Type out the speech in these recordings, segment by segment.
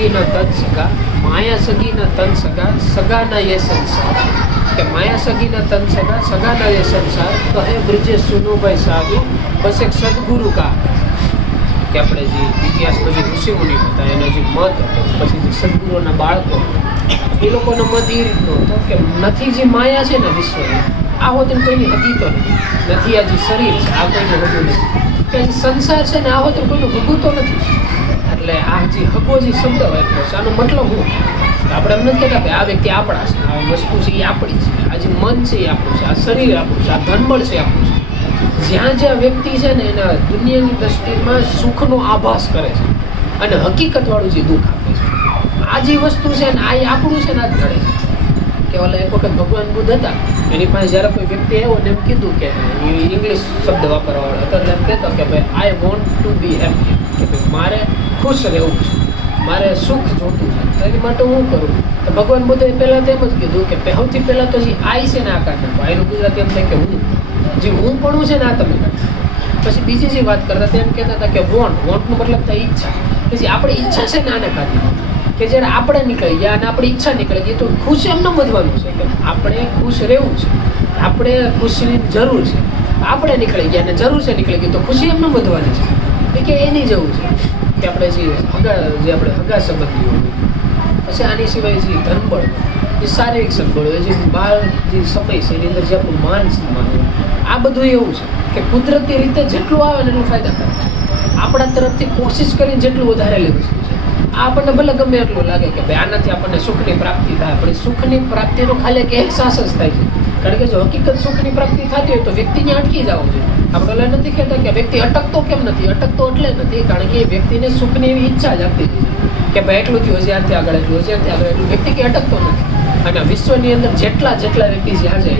સગી ન તન સગા, માયા સગી ન તન સગા, સગા ના એ સંસાર. કે માયા સગી ન તન સગા, સગા ના એ સંસાર. કહે બ્રિજે સુનો ભાઈ સાધુ, બસ એક સદગુરુ કા. કે આપણે જે ઇતિહાસમાં જે ઋષિમુનિ હતા એનો જે મત હતો, પછી જે સદગુરુના બાળકો, એ લોકોનો મત એ રીતનો હતો કે નથી જે માયા છે ને વિશ્વની, આ હોતે કોઈની હકીકત નથી. આ જે શરીર છે આ કોઈનું હગું નથી. કે જે સંસાર છે ને આ હોતે કોઈનું હગું તો નથી. એટલે આ જે હગો જે શબ્દ વાપર્યો છે આનો મતલબ શું? આપણે એમ નથી કહેતા કે આ વ્યક્તિ આપણા છે, આ વસ્તુ છે એ આપણી છે, આ જે મન છે એ આપણું છે, આ શરીર આપણું છે, આ ધનબળ છે આપણું છે. જ્યાં જ્યાં વ્યક્તિ છે ને એના દુનિયાની દ્રષ્ટિમાં સુખનો આભાસ કરે છે અને હકીકતવાળું જે દુઃખ આપે છે, આ જે વસ્તુ છે ને આ આપણું છે ને આ જ લડે છે. કે ઓલા એક વખત ભગવાન બુદ્ધ હતા, એની પાસે જ્યારે કોઈ વ્યક્તિ આવ્યો ને એમ કીધું કે ઇંગ્લિશ શબ્દ વાપરવાવાળો હતો, એટલે એમ કહેતો કે ભાઈ I want to B happy, કે ભાઈ મારે ખુશ રહેવું છે, મારે સુખ જોતું છે, તો એની માટે હું કરું? તો ભગવાન બુદ્ધે પહેલાં તો એમ જ કીધું કે સૌથી પહેલાં તો જે આઈ છે ને આકાર નાખો. આઈનું ગુજરાતી એમ થાય કે હું, જે હું પણ છે ને આ તમે નાખો. પછી બીજી જે વાત કરતા હતા એમ કહેતા હતા કે વોન્ટનો મતલબ થાય ઈચ્છા, કે જે આપણી ઈચ્છા છે ને આને કાઢી, કે જ્યારે આપણે નીકળી ગયા અને આપણી ઈચ્છા નીકળી ગઈ તો ખુશ એમને વધવાનું છે કે આપણે ખુશ રહેવું છે, આપણે ખુશીની જરૂર છે, આપણે નીકળી ગયા અને જરૂર છે નીકળી ગઈ તો ખુશી એમને વધવાની છે. કે એની જવું છે કે આપણે જે આપણે હગા સંબંધીઓ હોય, પછી આની સિવાય જે ધનબળ, જે શારીરિક સંબળ હોય, જે બાળ જે સમય છે એની અંદર જે આપણું માન સન્માન હોય, આ બધું એવું છે કે કુદરતી રીતે જેટલું આવે ને એટલું ફાયદાકારક છે. આપણા તરફથી કોશિશ કરીને જેટલું વધારે લેવું છે આ આપણને ભલે ગમે એટલું લાગે કે ભાઈ આનાથી આપણને સુખની પ્રાપ્તિ થાય, પણ સુખની પ્રાપ્તિનો ખાલી એક અહેસાસ જ થાય છે. કારણ કે જો હકીકત સુખની પ્રાપ્તિ થતી હોય તો વ્યક્તિને અટકી જવું જોઈએ. આપણે એટલે નથી કહેતા કે વ્યક્તિ અટકતો કેમ નથી, અટકતો એટલે નથી કારણ કે એ વ્યક્તિને સુખની એવી ઈચ્છા જ આપતી કે ભાઈ એટલું થયું હજી આનાથી આગળ, એટલું હજી આનાથી આગળ, એટલું વ્યક્તિ કે અટકતો નથી. અને વિશ્વની અંદર જેટલા વ્યક્તિ જ્યાં છે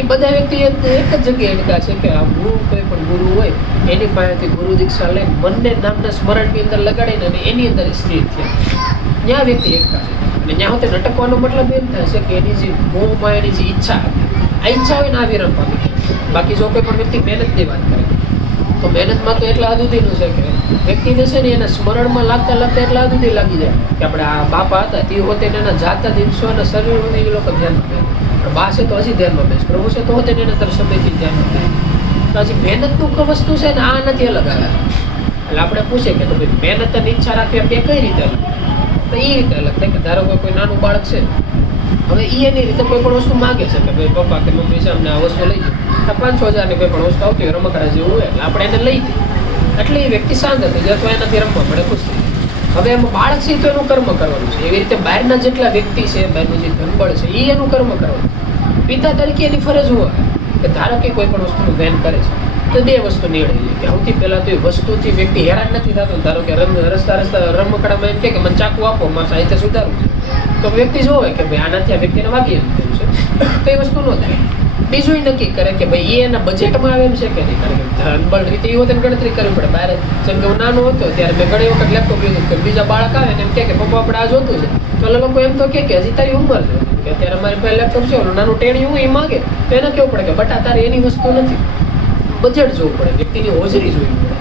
એ બધા વ્યક્તિ એક જ જગ્યાએ અટકા છે કે આ ગુરુ, કોઈ પણ ગુરુ હોય એની પાસેથી ગુરુ દીક્ષા લઈને મનને નામના સ્મરણની અંદર લગાડીને અને એની અંદર સ્થિર થયા, ત્યાં વ્યક્તિ એકતા છે. અને ત્યાં સુધી અટકવાનો મતલબ એમ થાય છે કે એની જે મોહમાં એની જે ઈચ્છા હતી, આ ઈચ્છા હોય ને આ વિરમ પામી. બાકી જો કોઈ પણ વ્યક્તિ મહેનતની વાત કરે તો મહેનતમાં તો એટલા હદુદીનું છે કે વ્યક્તિને છે ને એના સ્મરણમાં લાગતા એટલા હદુદી લાગી જાય કે આપણે આ બાપા હતા તે હોતે એના જાતા દિવસો અને શરીર સુધી એ લોકો ધ્યાન આપે, પણ બા છે તો હજી ધ્યાનમાં બેસ, પ્રભુ છે તો હોતે એને દર સમયથી ધ્યાન આપે. તો હજી મહેનતનું વસ્તુ છે ને આ નથી અલગ આવે. એટલે આપણે પૂછીએ કે ભાઈ મહેનત અને ઈચ્છા રાખવી બે કઈ રીતે અલગ? તો એ રીતે અલગ થાય કે ધારો કોઈ નાનું બાળક છે, હવે એ એની રીતે કોઈ પણ વસ્તુ માગે છે કે ભાઈ પપ્પા કે મમ્મી છે અમને આ વસ્તુ લઈ જાય, 500,000ની કોઈ પણ વસ્તુ આવતી હોય રમકડા જેવું હોય એટલે આપણે એને લઈ દઈએ, એટલે એ વ્યક્તિ શાંત થઈ જાય, અથવા એનાથી રમવા મળે, ખુશ થઈ જાય. હવે એમાં બાળક છે તો એનું કર્મ કરવાનું છે. એવી રીતે બહારના જેટલા વ્યક્તિ છે, બહારનું જે ધનબળ છે એ એનું કર્મ કરવાનું. પિતા તરીકે એની ફરજ હોય કે ધારો કે કોઈ પણ વસ્તુનું વેન કરે છે તો બે વસ્તુ નિર્ણય લે કે સૌથી પહેલાં તો એ વસ્તુથી વ્યક્તિ હેરાન નથી થતો. ધારો કે રસ્તા રમકડામાં એમ કે મને ચાકુ આપો, મારે સાહિત્ય સુધારવું છે, તો વ્યક્તિ જોવે કે ભાઈ આનાથી આ વ્યક્તિને વાગી એમ થયું છે તો એ વસ્તુ ન થાય. બીજું એ નક્કી કરે કે ભાઈ એ એના બજેટમાં આવે એમ છે કે નહીં, કારણ કે ધનબળ રીતે એ વખતે ગણતરી કરવી પડે. બહાર જેમ કે હું નાનો હતો ત્યારે મેં ઘણી વખત લેપટોપ યુઝ કર્યું, બીજા બાળક આવે ને એમ કે પપ્પા આપણે આ જોતું છે, તો લોકો એમ તો કે હજી તારી ઉંમર છે કે અત્યારે મારી પાસે લેપટોપ છે, નાનું ટેણી હું એ માગે તો એને કેવું પડે કે બટા તારે એની વસ્તુ નથી, બજેટ જોવું પડે, વ્યક્તિની હોજરી જોવી પડે.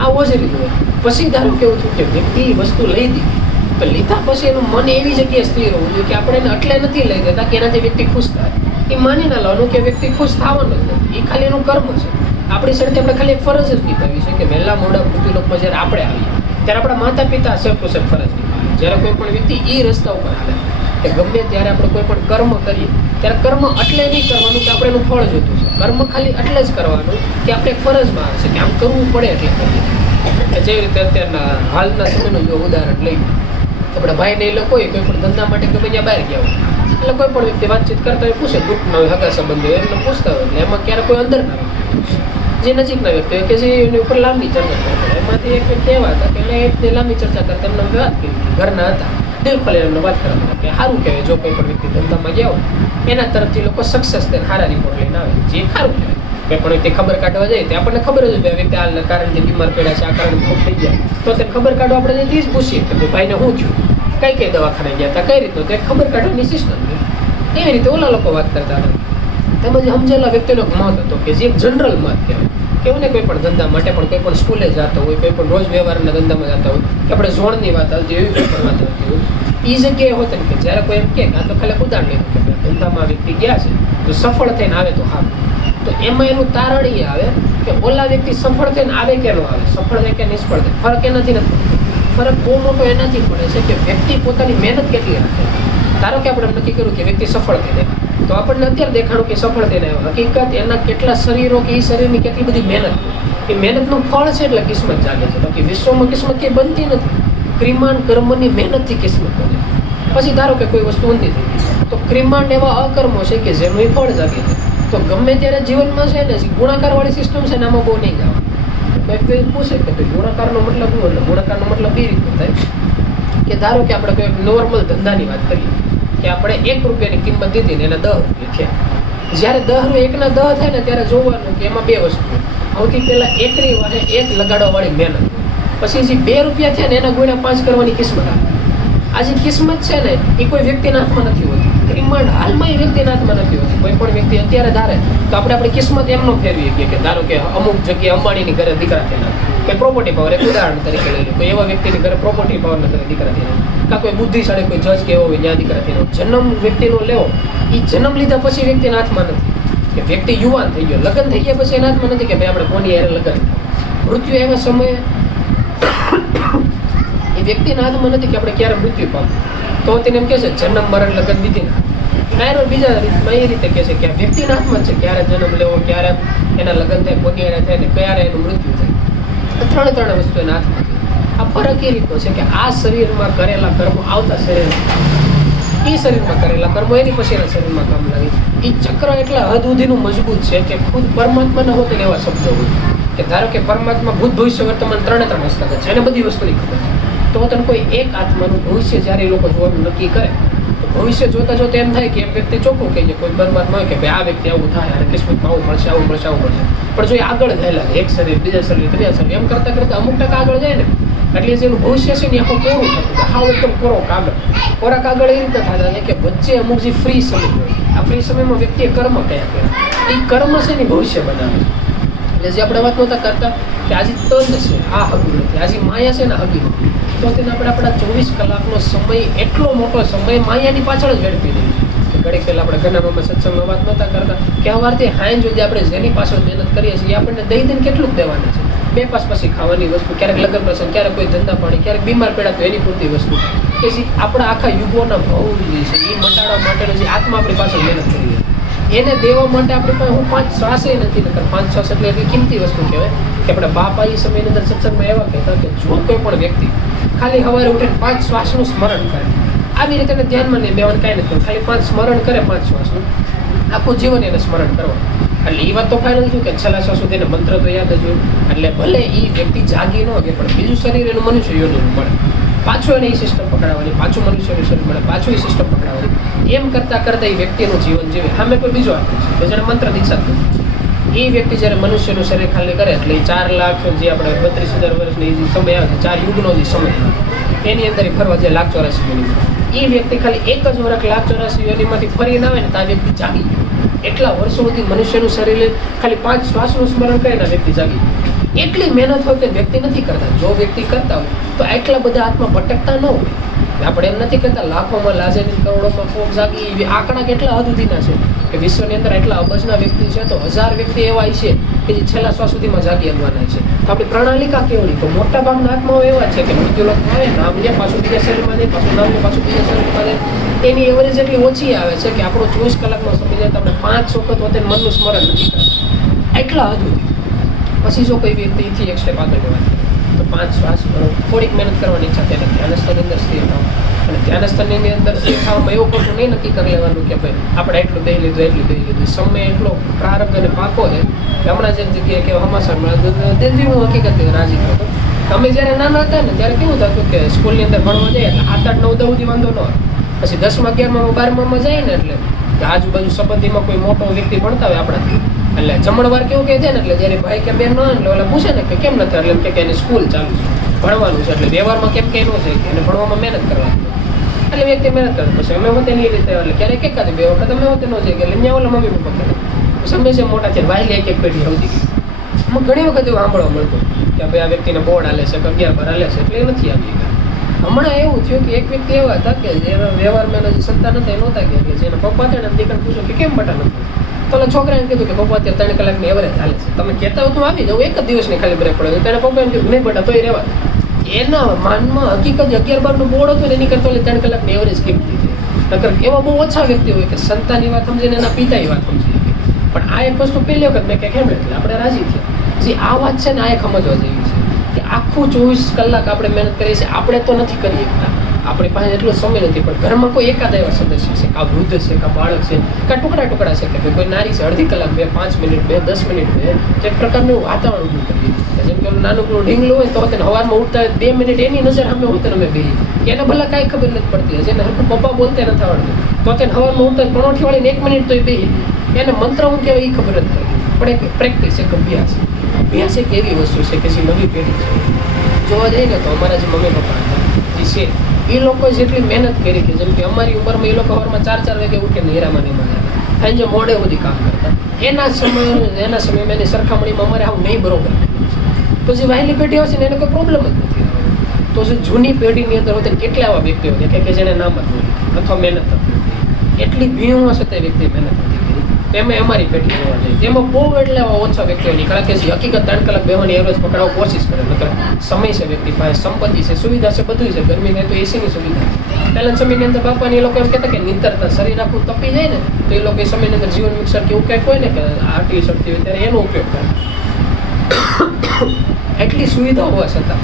આ હોજરી જોઈએ પછી ધારો કેવું થયું કે વ્યક્તિ વસ્તુ લઈ દીધી તો લીધા પછી એનું મન એવી જગ્યાએ સ્થિર હોવું જોઈએ કે આપણે એને એટલે નથી લઈ દેતા કે એનાથી વ્યક્તિ ખુશ થાય. એ માની ના લેવાનું કે વ્યક્તિ ખુશ થવાનો જ નથી, એ ખાલી એનું કર્મ છે. આપણી સાથે આપણે ખાલી એક ફરજ જ નિભાવી છે કે વહેલા મોડા મૃત્યુલોકમાં જ્યારે આપણે આવીએ ત્યારે આપણા માતા પિતા સેફ ટુ સેફ ફરજ નિભાવે. જ્યારે કોઈ પણ વ્યક્તિ એ રસ્તા ઉપર હાલે કે ગમે ત્યારે આપણે કોઈ પણ કર્મ કરીએ ત્યારે કર્મ એટલે નહીં કરવાનું કે આપણે એનું ફળ જોતું છે, કર્મ ખાલી એટલે જ કરવાનું કે આપણે એક ફરજમાં આવે છે કે આમ કરવું પડે એટલે કરીએ. જેવી રીતે અત્યારના હાલના સમયનું જો ઉદાહરણ લઈએ તો આપણા ભાઈને એ લોકો કોઈ પણ ધંધા માટે ગમે ત્યાં બહાર ગયા હોય એટલે કોઈ પણ વ્યક્તિ વાતચીત કરતા હોય પૂછે, ગ્રુપના હોય, હગા સંબંધ હોય, એમને પૂછતા હોય એટલે એમાં ક્યારે કોઈ અંદર ના હોય, જે નજીકના વ્યક્તિ હોય કે જે એની ઉપર લાંબી ચર્ચા કરતા એમાંથી એક વ્યક્તિ એવા હતા કે એટલે લાંબી ચર્ચા કરતા એમને વાત કરી, ઘરના હતા, દિલ ખોલીને એમને વાત કરતા કે સારું કહેવાય જો કોઈ પણ વ્યક્તિ ધંધામાં ગયા હોય એના તરફથી લોકો સક્સેસ થઈને સારા રિપોર્ટ લઈને આવે, જે સારું કહેવાય. કોઈ પણ વ્યક્તિ ખબર કાઢવા જાય તો આપણને ખબર જ હોય વ્યક્તિ આ કારણથી બીમાર પડ્યા છે, આ કારણે ખોટ થઈ ગયા, તો તેને ખબર કાઢવા આપણે જ પૂછીએ કે ભાઈને શું થયું, કઈ દવાખાને ગયા હતા, કઈ રીતનું, તો ખબર કાઢવાની સિસ્ટમ છે. એવી રીતે ઓલા લોકો વાત કરતા હતા. તેમજ સમજેલા વ્યક્તિનો મત હતો કે જે જનરલ મત કહેવાય કેવું ને કોઈ પણ ધંધા માટે પણ કોઈ પણ સ્કૂલે જતો હોય, કોઈ પણ રોજ વ્યવહારના ધંધામાં જતા હોય કે આપણે ઝોણની વાત આવતી એવી કોઈ પણ વાત આવતી હોય, એ જગ્યાએ હોત ને કે જ્યારે કોઈ એમ કે આ તો ખાલી ઉદાહરણ લીધું કે ધંધામાં વ્યક્તિ ગયા છે તો સફળ થઈને આવે તો હા, તો એમાં એનું તારણ એ આવે કે ઓલા વ્યક્તિ સફળ થઈને આવે કે ન આવે, સફળ થાય કે નિષ્ફળ થાય, ફરક એનાથી નથી. ફરક બહુ મોટો એનાથી પડે છે કે વ્યક્તિ પોતાની મહેનત કેટલી રાખે. ધારો કે આપણે નક્કી કર્યું કે વ્યક્તિ સફળ થઈને, તો આપણને અત્યારે દેખાડું કે સફળ થઈને આવ્યો, હકીકત એના કેટલા શરીરો કે એ શરીરની કેટલી બધી મહેનત, એ મહેનતનું ફળ છે એટલે કિસ્મત જાગે છે. બાકી વિશ્વમાં કિસ્મત ક્યાંય બનતી નથી, ક્રિમાંડ કર્મની મહેનતથી કિસ્મત બને. પછી ધારો કે કોઈ વસ્તુ ઊંધી થઈ ગઈ, તો ક્રિમાંડ એવા અકર્મો છે કે જેનું એ ફળ જાગે છે. તો ગમે ત્યારે જીવનમાં છે ને ગુણાકારવાળી સિસ્ટમ છે ને આમાં બહુ નહીં જવાનું. કોઈ પૂછે કે ભાઈ ગુણાકારનો મતલબ શું, એટલે ગુણાકારનો મતલબ એ રીતનો થાય કે ધારો કે આપણે કોઈ નોર્મલ ધંધાની વાત કરીએ કે આપણે 1 રૂપિયાની કિંમત દીધી ને એના 10 રૂપિયા થયા. જ્યારે 10 એકના 10 થાય ને ત્યારે જોવાનું કે એમાં 2 વસ્તુ, સૌથી પહેલાં એકની વાહે 1 લગાડવાવાળી મહેનત, પછી જે 2 રૂપિયા થયા ને એના ગુણ્યા 5 કરવાની કિસ્મત આવે. આ જે કિસ્મત છે ને એ કોઈ વ્યક્તિના હાથમાં નથી હોતી, ક્રિમાંડ હાલમાં એ વ્યક્તિના હાથમાં નથી હોતી. કોઈ પણ વ્યક્તિ અત્યારે ધારે તો આપણે આપણી કિસ્મત એમનો ફેરવી શકીએ કે ધારો કે અમુક જગ્યાએ અંબાણીની ઘરે દીકરા થયેલા કે પ્રોપર્ટી પાવર, એક ઉદાહરણ તરીકે લઈ લો, કોઈ એવા વ્યક્તિની ઘરે પ્રોપર્ટી પાવરના ઘરે દીકરા થયેલા, કાં કોઈ બુદ્ધિશાળી કોઈ જજ કે એવો હોય ત્યાં દીકરા થયેલો. જન્મ વ્યક્તિનો લેવો એ જન્મ લીધા પછી વ્યક્તિના હાથમાં નથી કે વ્યક્તિ યુવાન થઈ ગયો, લગ્ન થઈ ગયા પછી એના હાથમાં નથી કે ભાઈ આપણે કોની યારે લગ્ન થાય. મૃત્યુ એવા સમયે એ વ્યક્તિના હાથમાં નથી કે આપણે ક્યારે મૃત્યુ પામવું. તો તેને એમ કહે છે જન્મ મરણ લગ્ન વિધિના. ડાયરો બીજા રીતમાં એ રીતે કહે છે કે આ વ્યક્તિના હાથમાં છે ક્યારે જન્મ લેવો, ક્યારે એના લગ્ન થાય, કોની યારે થાય ને ક્યારે એનું મૃત્યુ થાય. ત્રણ વસ્તુ એના હાથમાં છે. આ ફરક એ રીતનો છે કે આ શરીરમાં કરેલા કર્મો આવતા શરીરમાં, એ શરીરમાં કરેલા કર્મો એની પછી એના શરીરમાં કામ લાગે. એ ચક્ર એટલા હદ સુધીનું મજબૂત છે કે ખુદ પરમાત્માના હોત ને એવા શબ્દો હોય કે ધારો કે પરમાત્મા ભૂત ભવિષ્ય વર્તમાન 3 હસ્તક છે, એને બધી વસ્તુની ખબર છે. તો તને કોઈ એક આત્માનું ભવિષ્ય જ્યારે એ લોકો જોવાનું નક્કી કરે તો ભવિષ્ય જોતા જોતા એમ થાય કે એમ વ્યક્તિ ચોખ્ખું કહી જાય, કોઈ પરમાત્મા હોય કે ભાઈ આ વ્યક્તિ આવું થાય અને કિસ્મતમાં આવું મળશે, આવું મળશે, આવું મળશે. પણ જો એ આગળ ગયેલા એક શરીર, બીજા શરીર, ત્રીજા શરીર એમ કરતાં કરતાં અમુક ટકા આગળ જાય ને એટલે જેનું ભવિષ્ય છે ને આખું કોરું થતું, હાવ એકદમ કોરો કાગળ. કોરા કાગળ એ રીતે થતા છે કે વચ્ચે અમુક જે ફ્રી સમય હોય, આ ફ્રી સમયમાં વ્યક્તિએ કર્મ કયા કર્યા, એ કર્મ છે ને ભવિષ્ય બનાવે. એટલે જે આપણે વાત નહોતા કરતા કે આજે તન છે આ હગું નથી, આજે માયા છે ને હગી નથી, તો તેને આપણે આપણા 24 કલાકનો સમય, એટલો મોટો સમય માયાની પાછળ જ વેડફી દઈએ. ઘડી પહેલાં આપણે ઘરના સત્સંગમાં વાત નહોતા કરતા કે સવારથી હાંજ સુધી આપણે જેની પાછળ મહેનત કરીએ છીએ એ આપણને દઈ દઈને કેટલું દેવાના છે. 2 પાસ પછી ખાવાની વસ્તુ, ક્યારેક લગ્ન પ્રસંગ, ક્યારેક કોઈ ધંધા પાણી, ક્યારેક બીમાર પડ્યા તો એની પૂરતી વસ્તુ, કે જે આપણા આખા યુગોના ભાવ જે છે એ મટાડવા માટેનો જે આત્મા આપણી પાછળ મહેનત કરીએ એને દેવા માટે આપણી પાસે હું 5 શ્વાસે નથી નકર 5 શ્વાસ એટલે એટલી કિંમતી વસ્તુ કહેવાય કે આપણે બાપા એ સમયની અંદર સત્સંગમાં એવા કહેતા કે જો કોઈ પણ વ્યક્તિ ખાલી સવારે ઉઠીને 5 શ્વાસનું સ્મરણ કરે, આવી રીતે એને ધ્યાનમાં નહીં બેવાનું કાંઈ નથી, ખાલી 5 સ્મરણ કરે 5 શ્વાસનું, આખું જીવન એને સ્મરણ કરવા. એટલે એ વાત તો ફાઇનલ થયું કે છેલ્લા શ્વાસ સુધી એને મંત્ર તો યાદ જ હોય. એટલે ભલે એ વ્યક્તિ જાગી ન હોય પણ બીજું શરીર એનું મનુષ્ય યોનિનું મળે, પાછું એને એ સિસ્ટમ પકડાવવાની, પાછું મનુષ્યનું શરીર મળે, પાછું એ સિસ્ટમ પકડાવવાની. એમ કરતાં કરતાં એ વ્યક્તિનું જીવન જીવે. સામે કોઈ બીજો આત્મા છે કે જેને મંત્ર દીક્ષા થઈ, એ વ્યક્તિ જ્યારે મનુષ્યનું શરીર ખાલી કરે એટલે એ 4 લાખ જે આપણે 32,000 વર્ષની જે સમય આવે છે, 4 યુગનો જે સમય એની અંદર એ ફરવા જાય 1,84,000 યોનિમાં. એ વ્યક્તિ ખાલી 1 જ વર્ષ 1,84,000 યોનિમાંથી ફરીને આવે ને તો આ વ્યક્તિ જાગી. એટલા વર્ષો સુધી મનુષ્યનું શરીર ખાલી 5 શ્વાસનું સ્મરણ કરે ને આ વ્યક્તિ જાગી. એટલી મહેનત હોય કે વ્યક્તિ નથી કરતા. જો વ્યક્તિ કરતા હોય તો એટલા બધા આત્મા ભટકતા ન હોય. આપણે એમ નથી કહેતા લાખોમાં લાજે કરોડોમાં કોક જાગી, એવી આંકડા કેટલા હદ સુધીના છે કે વિશ્વની અંદર એટલા અબજના વ્યક્તિ છે તો 1000 વ્યક્તિ એવા છે કે જે છેલ્લા શ્વાસ સુધીમાં જાગી આવવાના છે. તો આપણી પ્રણાલિકા કેવડી, તો મોટા ભાગના આત્માઓ એવા છે કે મૃત્યુલોકમાં આવે, નામ લે, પાછું બીજા શરીરમાં જાય, પાછું નામ લે, પાછું બીજા શરીરમાં જાય. એની એવરેજ એટલી ઓછી આવે છે કે આપણો 24 કલાકનો સમય જાય તો આપણે 5 વખત હોતે મનનું સ્મરણ નથી કરતા, એટલા હદ સુધી. પછી જો કોઈ વ્યક્તિથી એક સ્ટેપ આગળ જવા તો 5 શ્વાસ કરો, થોડીક મહેનત કરવાની ઈચ્છા તેને ધ્યાનસ્થાનની અંદર સ્થિર થાવ. અને ધ્યાનસ્થાનની અંદર સ્થિર થવામાં એવું ખોટું નહીં નક્કી કરી લેવાનું કે ભાઈ આપણે એટલું દઈ લીધું એટલું દઈ લીધું. સમય એટલો પ્રારબ્ધ અને પાકો છે કે હમણાં જે જગ્યાએ કે હમાસરમાં દિલથી હું હકીકત રાજી થયો હતો. અમે જ્યારે નાના હતા ને ત્યારે કેવું થતું કે સ્કૂલની અંદર ભણવા જઈએ એટલે 7, 8, 9, 10 સુધી વાંધો ન આવે. પછી 10માં, 11માં, 12માં જાય ને એટલે કે આજુબાજુ સંબંધીમાં કોઈ મોટો વ્યક્તિ ભણતા હોય આપણાથી એટલે જમણવાર કેવું કહે છે ને એટલે જ્યારે ભાઈ કે બેન ન એટલે ઓલા પૂછે ને કે કેમ નથી, એટલે એમ કે એની સ્કૂલ ચાલુ છે, ભણવાનું છે, એટલે વ્યવહારમાં કેમ કે ન છે કે એને ભણવામાં મહેનત કરવાની. એટલે વ્યક્તિ મહેનત કરે પછી અમે હોતે એની રીતે એટલે ક્યારેક એકાદ 2 વખત અમે હોતે ન છે કે એટલે ત્યાં ઓલા મમ્મી પપ્પા કરે સમય છે મોટા છે ભાઈ એક પેઢી આવતી આમાં ઘણી વખત એવું સાંભળવા મળતું કે ભાઈ આ વ્યક્તિને બોર્ડ હાલે છે કે 11 બાર હાલે છે એટલે એ નથી આવી ગયા. હમણાં એવું થયું કે એક વ્યક્તિ એવા હતા કે જેના વ્યવહારમાં જે સત્તા નતા એ નહોતા ગયા, એટલે જેના પપ્પા હતા ને દીકરાને પૂછ્યું કે કેમ બટા નથી, તો છોકરાને કીધું કે પપ્પા અત્યારે 3 કલાકની એવરેજ હાલે છે, તમે કહેતા હો તો આવી જાઉં, એક જ દિવસની ખાલી બ્રેક પડે. તેના પપ્પા એમ કીધું નહીં બટા તોય રહેવા. એના માનમાં હકીકત 11 બારનું બોર્ડ હતું ને એની કરતા 3 કલાકની એવરેજ કેમ દીધી. નકર એવા બહુ ઓછા વ્યક્તિ હોય કે સંતાનની વાત સમજીને એના પિતાની વાત સમજી શકે. પણ આ એક વસ્તુ પહેલી વખત મેં કે કેમ એટલે આપણે રાજી થયા. જે આ વાત છે ને આ એક સમજવા જેવી છે કે આખું 24 કલાક આપણે મહેનત કરીએ છીએ, આપણે તો નથી કરી શકતા, આપણી પાસે એટલો સમય નથી, પણ ઘરમાં કોઈ એકાદ એવા સદસ્ય છે, કા વૃદ્ધ છે, કા બાળક છે, કા ટુકડા ટુકડા છે, કે કોઈ નારી છે, અડધી કલાક બે 5 મિનિટ બે 10 મિનિટ બે એક પ્રકારનું વાતાવરણ ઊભું કરીએ. જેમ કે નાનું પેલું ઢીંગલું હોય તો તેને સવારમાં ઉઠતા 2 મિનિટ એની નજર સામે હોતે અમે બેહી, એને ભલે કાંઈ ખબર નથી પડતી, જેને હરખું પપ્પા બોલતે નથી આવડતું તો તેને સવારમાં ઉઠતા પરોઠી વાળીને 1 મિનિટ તો એ બેહી, એને મંત્ર હું કહેવાય એ ખબર જ નથી. પણ એક પ્રેક્ટિસ, એક અભ્યાસ એક એવી વસ્તુ છે કે જે નવી પેઢી છે. જોવા જઈએ ને તો અમારા જે મમ્મી પપ્પા હતા જે છે એ લોકો જેટલી મહેનત કરી કે જેમ કે અમારી ઉંમરમાં એ લોકો સવારમાં 4 વાગે ઉઠીને હીરામાં નહીં મળ્યા, સાંજે મોડે સુધી કામ કરતા. એના સમયમાં એની સરખામણીમાં અમારે આવું નહીં બરોબર. તો જે વહેલી પેઢી હશે ને એને કોઈ પ્રોબ્લેમ જ નથી. તો જે જૂની પેઢીની અંદર હોય કેટલા એવા વ્યક્તિઓ છે કે જેને નામ જ નથી અથવા મહેનત નથી, એટલી ભીણ હશે તે વ્યક્તિ મહેનત નથી કરી. એમાં અમારી પેઢી જોવા જઈએ એમાં બહુ એટલે ઓછા વ્યક્તિઓ નીકળે કે જે હકીકત 3 કલાક બેવાની એવરેજ પકડવા કોશિશ કરે. મતલબ સમય છે, વ્યક્તિ પાસે સંપત્તિ છે, સુવિધા છે, બધું છે, ગરમી થાય તો એસીની સુવિધા છે. પહેલાના સમયની અંદર બાપાને એ લોકો એમ કહેતા કે નીતરતા શરીર આખું તપી જાય ને તો એ લોકો એ સમયની અંદર જીવન મિક્સર કે એવું કંઈક હોય ને કે આટલી શક્તિ હોય ત્યારે એનો ઉપયોગ કરે. એટલી સુવિધા હોવા છતાં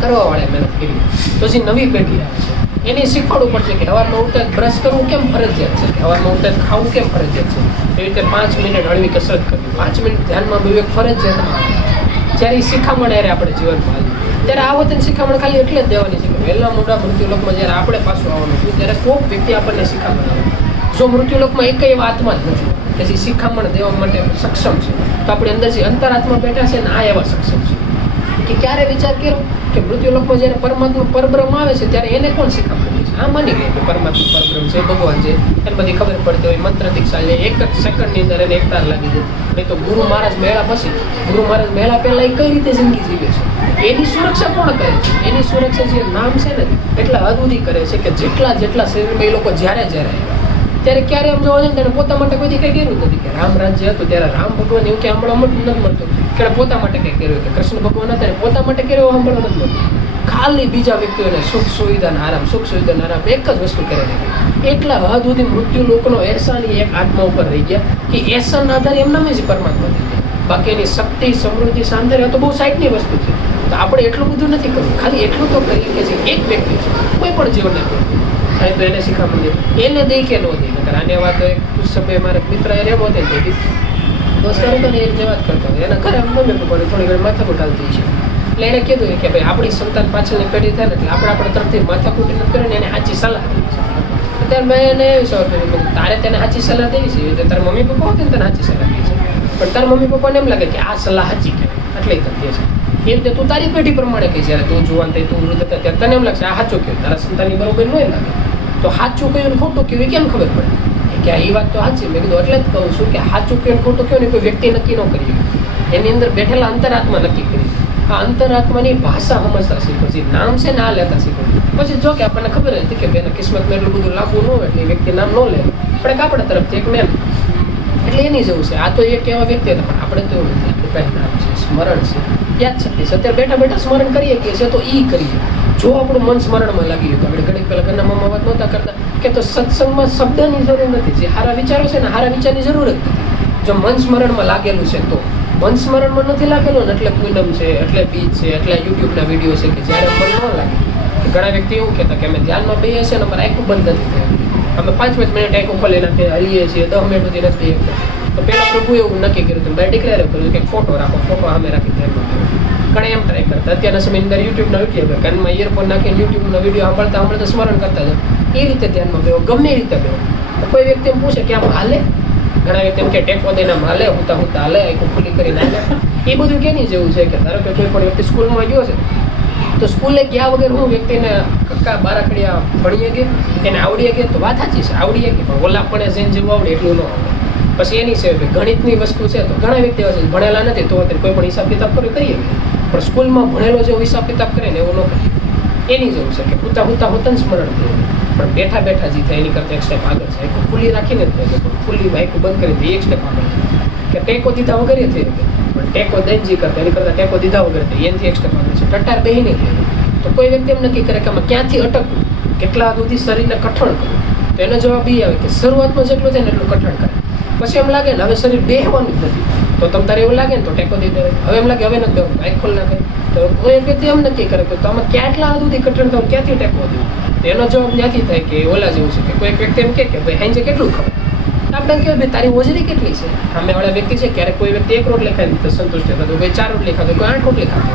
કરવાવાળા મહેનત કરી. તો જે નવી પેઢી આવે છે એને શીખવાડવું પડશે કે સવારમાં ઉઠતા બ્રશ કરવું કેમ ફરજિયાત છે, સવારમાં ઉઠતા ખાવું કેમ ફરજિયાત છે, એવી રીતે 5 મિનિટ હળવી કસરત કરવી, 5 મિનિટ ધ્યાનમાં બહુ એક ફરજિયાત. જ્યારે એ શિખામણ યારે આપણે જીવનમાં આવી ત્યારે આ વખતે શિખામણ ખાલી એટલે જ દેવાની છે કે વહેલા મોટા મૃત્યુલોકમાં જ્યારે આપણે પાછું આવવાનું છું ત્યારે કોઈક વ્યક્તિ આપણને શિખામણ આવે. જો મૃત્યુલોકમાં એક એવા આત્મા જ નથી કે જે શિખામણ દેવા માટે સક્ષમ છે, તો આપણી અંદર જે અંતરાત્મા બેઠા છે ને આ એવા સક્ષમ છે કે ક્યારે વિચાર કર્યો કે મૃત્યુલોકમાં જ્યારે પરમાત્મા પરબ્રહ્મ આવે છે ત્યારે એને કોણ શીખવાડે છે. આ માની લે કે પરમાત્મા પરબ્રહ્મ છે, ભગવાન છે, એને બધી ખબર પડતી હોય, મંત્ર દીક્ષા લે, એક જ સેકન્ડની અંદર એને એકતાર લાગી જાય. નહીં તો ગુરુ મહારાજ મહેલા પછી ગુરુ મહારાજ મહેલા પહેલા એ કઈ રીતે જિંદગી જીવે છે, એની સુરક્ષા કોણ કરે છે? એની સુરક્ષા જે નામ છે ને એટલા હદ સુધી કરે છે કે જેટલા શરીરમાં એ લોકો જ્યારે ત્યારે ક્યારે એમ જોવા જાય ને તેને પોતા માટે કોઈ કંઈ કર્યું નથી. કે રામ રાજ્ય હતું ત્યારે રામ ભગવાન એવું કે સાંભળવા નથી મળતું કે પોતા માટે કંઈ કર્યું, કે કૃષ્ણ ભગવાન હતા ત્યારે પોતા માટે કર્યો સાંભળવા નથી મળતું. ખાલી બીજા વ્યક્તિઓને સુખ સુવિધાના આરામ એક જ વસ્તુ કરે છે. એટલા હદ સુધી મૃત્યુ લોકોનો એહસાની એક આત્મા ઉપર રહી ગયા કે એહસાનના આધારે એમનામ જ પરમાત્મા થઈ ગયા. બાકી એની શક્તિ સમૃદ્ધિ સાંધર્ય તો બહુ સાઈડની વસ્તુ છે. તો આપણે એટલું બધું નથી કરવું, ખાલી એટલું તો કરીએ કે જે એક વ્યક્તિ છે કોઈ પણ જીવનને થાય તો એને શીખામણ દે, એને દઈ કે ન દે. નકર આને વાત એક સમયે મારા મિત્ર એ રહેવો હતો ને દોસ્તારો તો એ રીતે વાત કરતો હતો, એના ઘરે મમ્મી પપ્પાને થોડી ઘણી માથાકૂટ હાલતી છે. એટલે એણે કીધું કે ભાઈ આપણી સંતાન પાછળની પેઢી થાય ને એટલે આપણે તરફથી માથાકૂટ નથી કરીને એને સાચી સલાહ આપી છે. ત્યારે મેં એને એવી સવાલ કર્યો તારે તેને સાચી સલાહ દેવી છે, તો તારા મમ્મી પપ્પા હોતે ને તને સાચી સલાહ દે છે, પણ તારા મમ્મી પપ્પાને એમ લાગે કે આ સલાહ સાચી કહેવાય એટલે તને દે છે. એ રીતે તું તારી પેઢી પ્રમાણે કહી, જ્યારે તું જુવાન થઈ તું વૃદ્ધ હતા ત્યારે તને એમ લાગશે આ સાચું કહ્યું, તારા સંતાનની બરોબર ન લાગે. તો સાચું કહ્યું ખોટું કહ્યું કેમ ખબર પડે કે આ એ વાત તો સાચી. મેં કીધું એટલે જ કહું છું કે સાચું કહ્યું ખોટું કહ્યું ને કોઈ વ્યક્તિ નક્કી ન કરી, એની અંદર બેઠેલા અંતરાત્મા નક્કી કરી. આ અંતરાત્માની ભાષા સમજતા શીખો, જે નામ છે ને આ લેતા શીખો. પછી જો કે આપણને ખબર હતી કે બેના કિસ્મતમાં એટલું બધું લાંબુ ન હોય એટલે એ વ્યક્તિ નામ ન લે, પણ આપણા તરફથી એક મેમ એટલે એની જવું છે. આ તો એક એવા વ્યક્તિ હતા પણ આપણે તો એવું નથી, આપણે પહેલાં નામ છે, સ્મરણ છે, યાદ શક્તિ છે. અત્યારે બેઠા બેઠા સ્મરણ કરીએ છીએ તો એ કરીએ. જો આપણું મન સ્મરણમાં લાગી ગયું તો આપણે ઘડીક પહેલાં ઘરના મમ્મા વાત નહોતા કરતા કે તો સત્સંગમાં શબ્દની જરૂર નથી, જે સારા વિચારો છે ને સારા વિચારની જરૂર જ નથી. જો મન સ્મરણમાં લાગેલું છે તો મન સ્મરણમાં નથી લાગેલું ને એટલે પૂનમ છે, એટલે બીજ છે, એટલે યુટ્યુબના વિડીયો છે કે જ્યારે મન ન લાગે. ઘણા વ્યક્તિ એવું કહેતા કે અમે ધ્યાનમાં બેસીએ છીએ ને અમારે આખું બંધ નથી થયું, અમે 5 મિનિટ આખું ખોલી નાખીએ હલીએ છીએ, 10 મિનિટ સુધી નથી. તો પહેલાં પ્રભુએ એવું નક્કી કર્યું હતું, મેં ડિક્લેર કર્યું કે ફોટો રાખો, ફોટો સામે રાખી ધ્યાનમાં કર્યું. ઘણા એમ ટ્રાય કરતા. અત્યારના સમયની અંદર યુટ્યુબના વિડીયો કાનમાં ઇયરફોન નાખીને યુટ્યુબના વિડીયો સાંભળતા સ્મરણ કરતા હતા. એ રીતે ધ્યાનમાં બેહો, ગમે એ રીતે બેહો. કોઈ વ્યક્તિ એમ પૂછે કે આમ હાલે, ઘણા વ્યક્તિ એમ કે ટેકો દઈને આમ હાલે, હુતા હાલે, આખું ખુલ્લી કરીને હાલે. એ બધું કેની જેવું છે કે ધારો કે કોઈ પણ વ્યક્તિ સ્કૂલમાં ગયો છે તો સ્કૂલે ગયા વગર હું વ્યક્તિને કક્કા બારાકડિયા ભણીએ કે એને આવડીએ કે તો વાત સાચી છે, આવડીએ કે પણ ઓલા પણ જઈને જેવું આવડે એટલું ન આવડે. પછી એની છે ગણિતની વસ્તુ છે તો ઘણા વ્યક્તિ એવા છે ભણેલા નથી તો કોઈ પણ હિસાબ કિતાબ કરીએ પણ સ્કૂલમાં ભણેલો જેવો હિસાબ કિતાબ કરે ને એવો ન કરીએ એની જેવું છે કે હુતા હોતન સ્મરણ થયું પણ બેઠા બેઠા જે થાય એની કરતાં એક સ્ટેપ આગળ છે એક ખુલ્લી રાખીને જ થાય પણ ખુલ્લી બાઇક બંધ કરી દે એક સ્ટેપ આગળ કે ટેકો દીધા વગર થઈ શકે પણ ટેકો દઈને જે કરતા એની કરતાં ટેકો દીધા વગર થાય એનાથી એક સ્ટેપ આગળ છે ટટ્ટાર બેહીને થાય તો કોઈ વ્યક્તિ એમ નક્કી કરે કે આમાં ક્યાંથી અટકવું કેટલા સુધી શરીરને કઠણ કરવું તો એનો જવાબ એ આવે કે શરૂઆતમાં જેટલું થાય ને એટલું કઠણ કરે પછી એમ લાગે ને હવે શરીર બેહવાનું જ નથી તો તમ તારે એવું લાગે ને તો ટેકો દઈ દેવાય હવે એમ લાગે હવે નથી દેવું બાઇક ખોલ નાખે તો કોઈ વ્યક્તિ એમ નક્કી કરે કે આમાં કેટલા સુધી કઠણ થવું ક્યાંથી ટેકો દેવું તો એનો જવાબ ત્યાંથી થાય કે ઓલા જેવું છે કે કોઈ વ્યક્તિ એમ કે ભાઈ હાંજે કેટલું ખબર આપણે કહેવાય ભાઈ તારી હોજરી કેટલી છે સામેવાળા વ્યક્તિ છે ક્યારેક કોઈ વ્યક્તિ 1 રોટલી ખાય તો સંતુષ્ટ થતો કોઈ 4 રોટલી ખાતો કોઈ 8 રોટલી ખાતો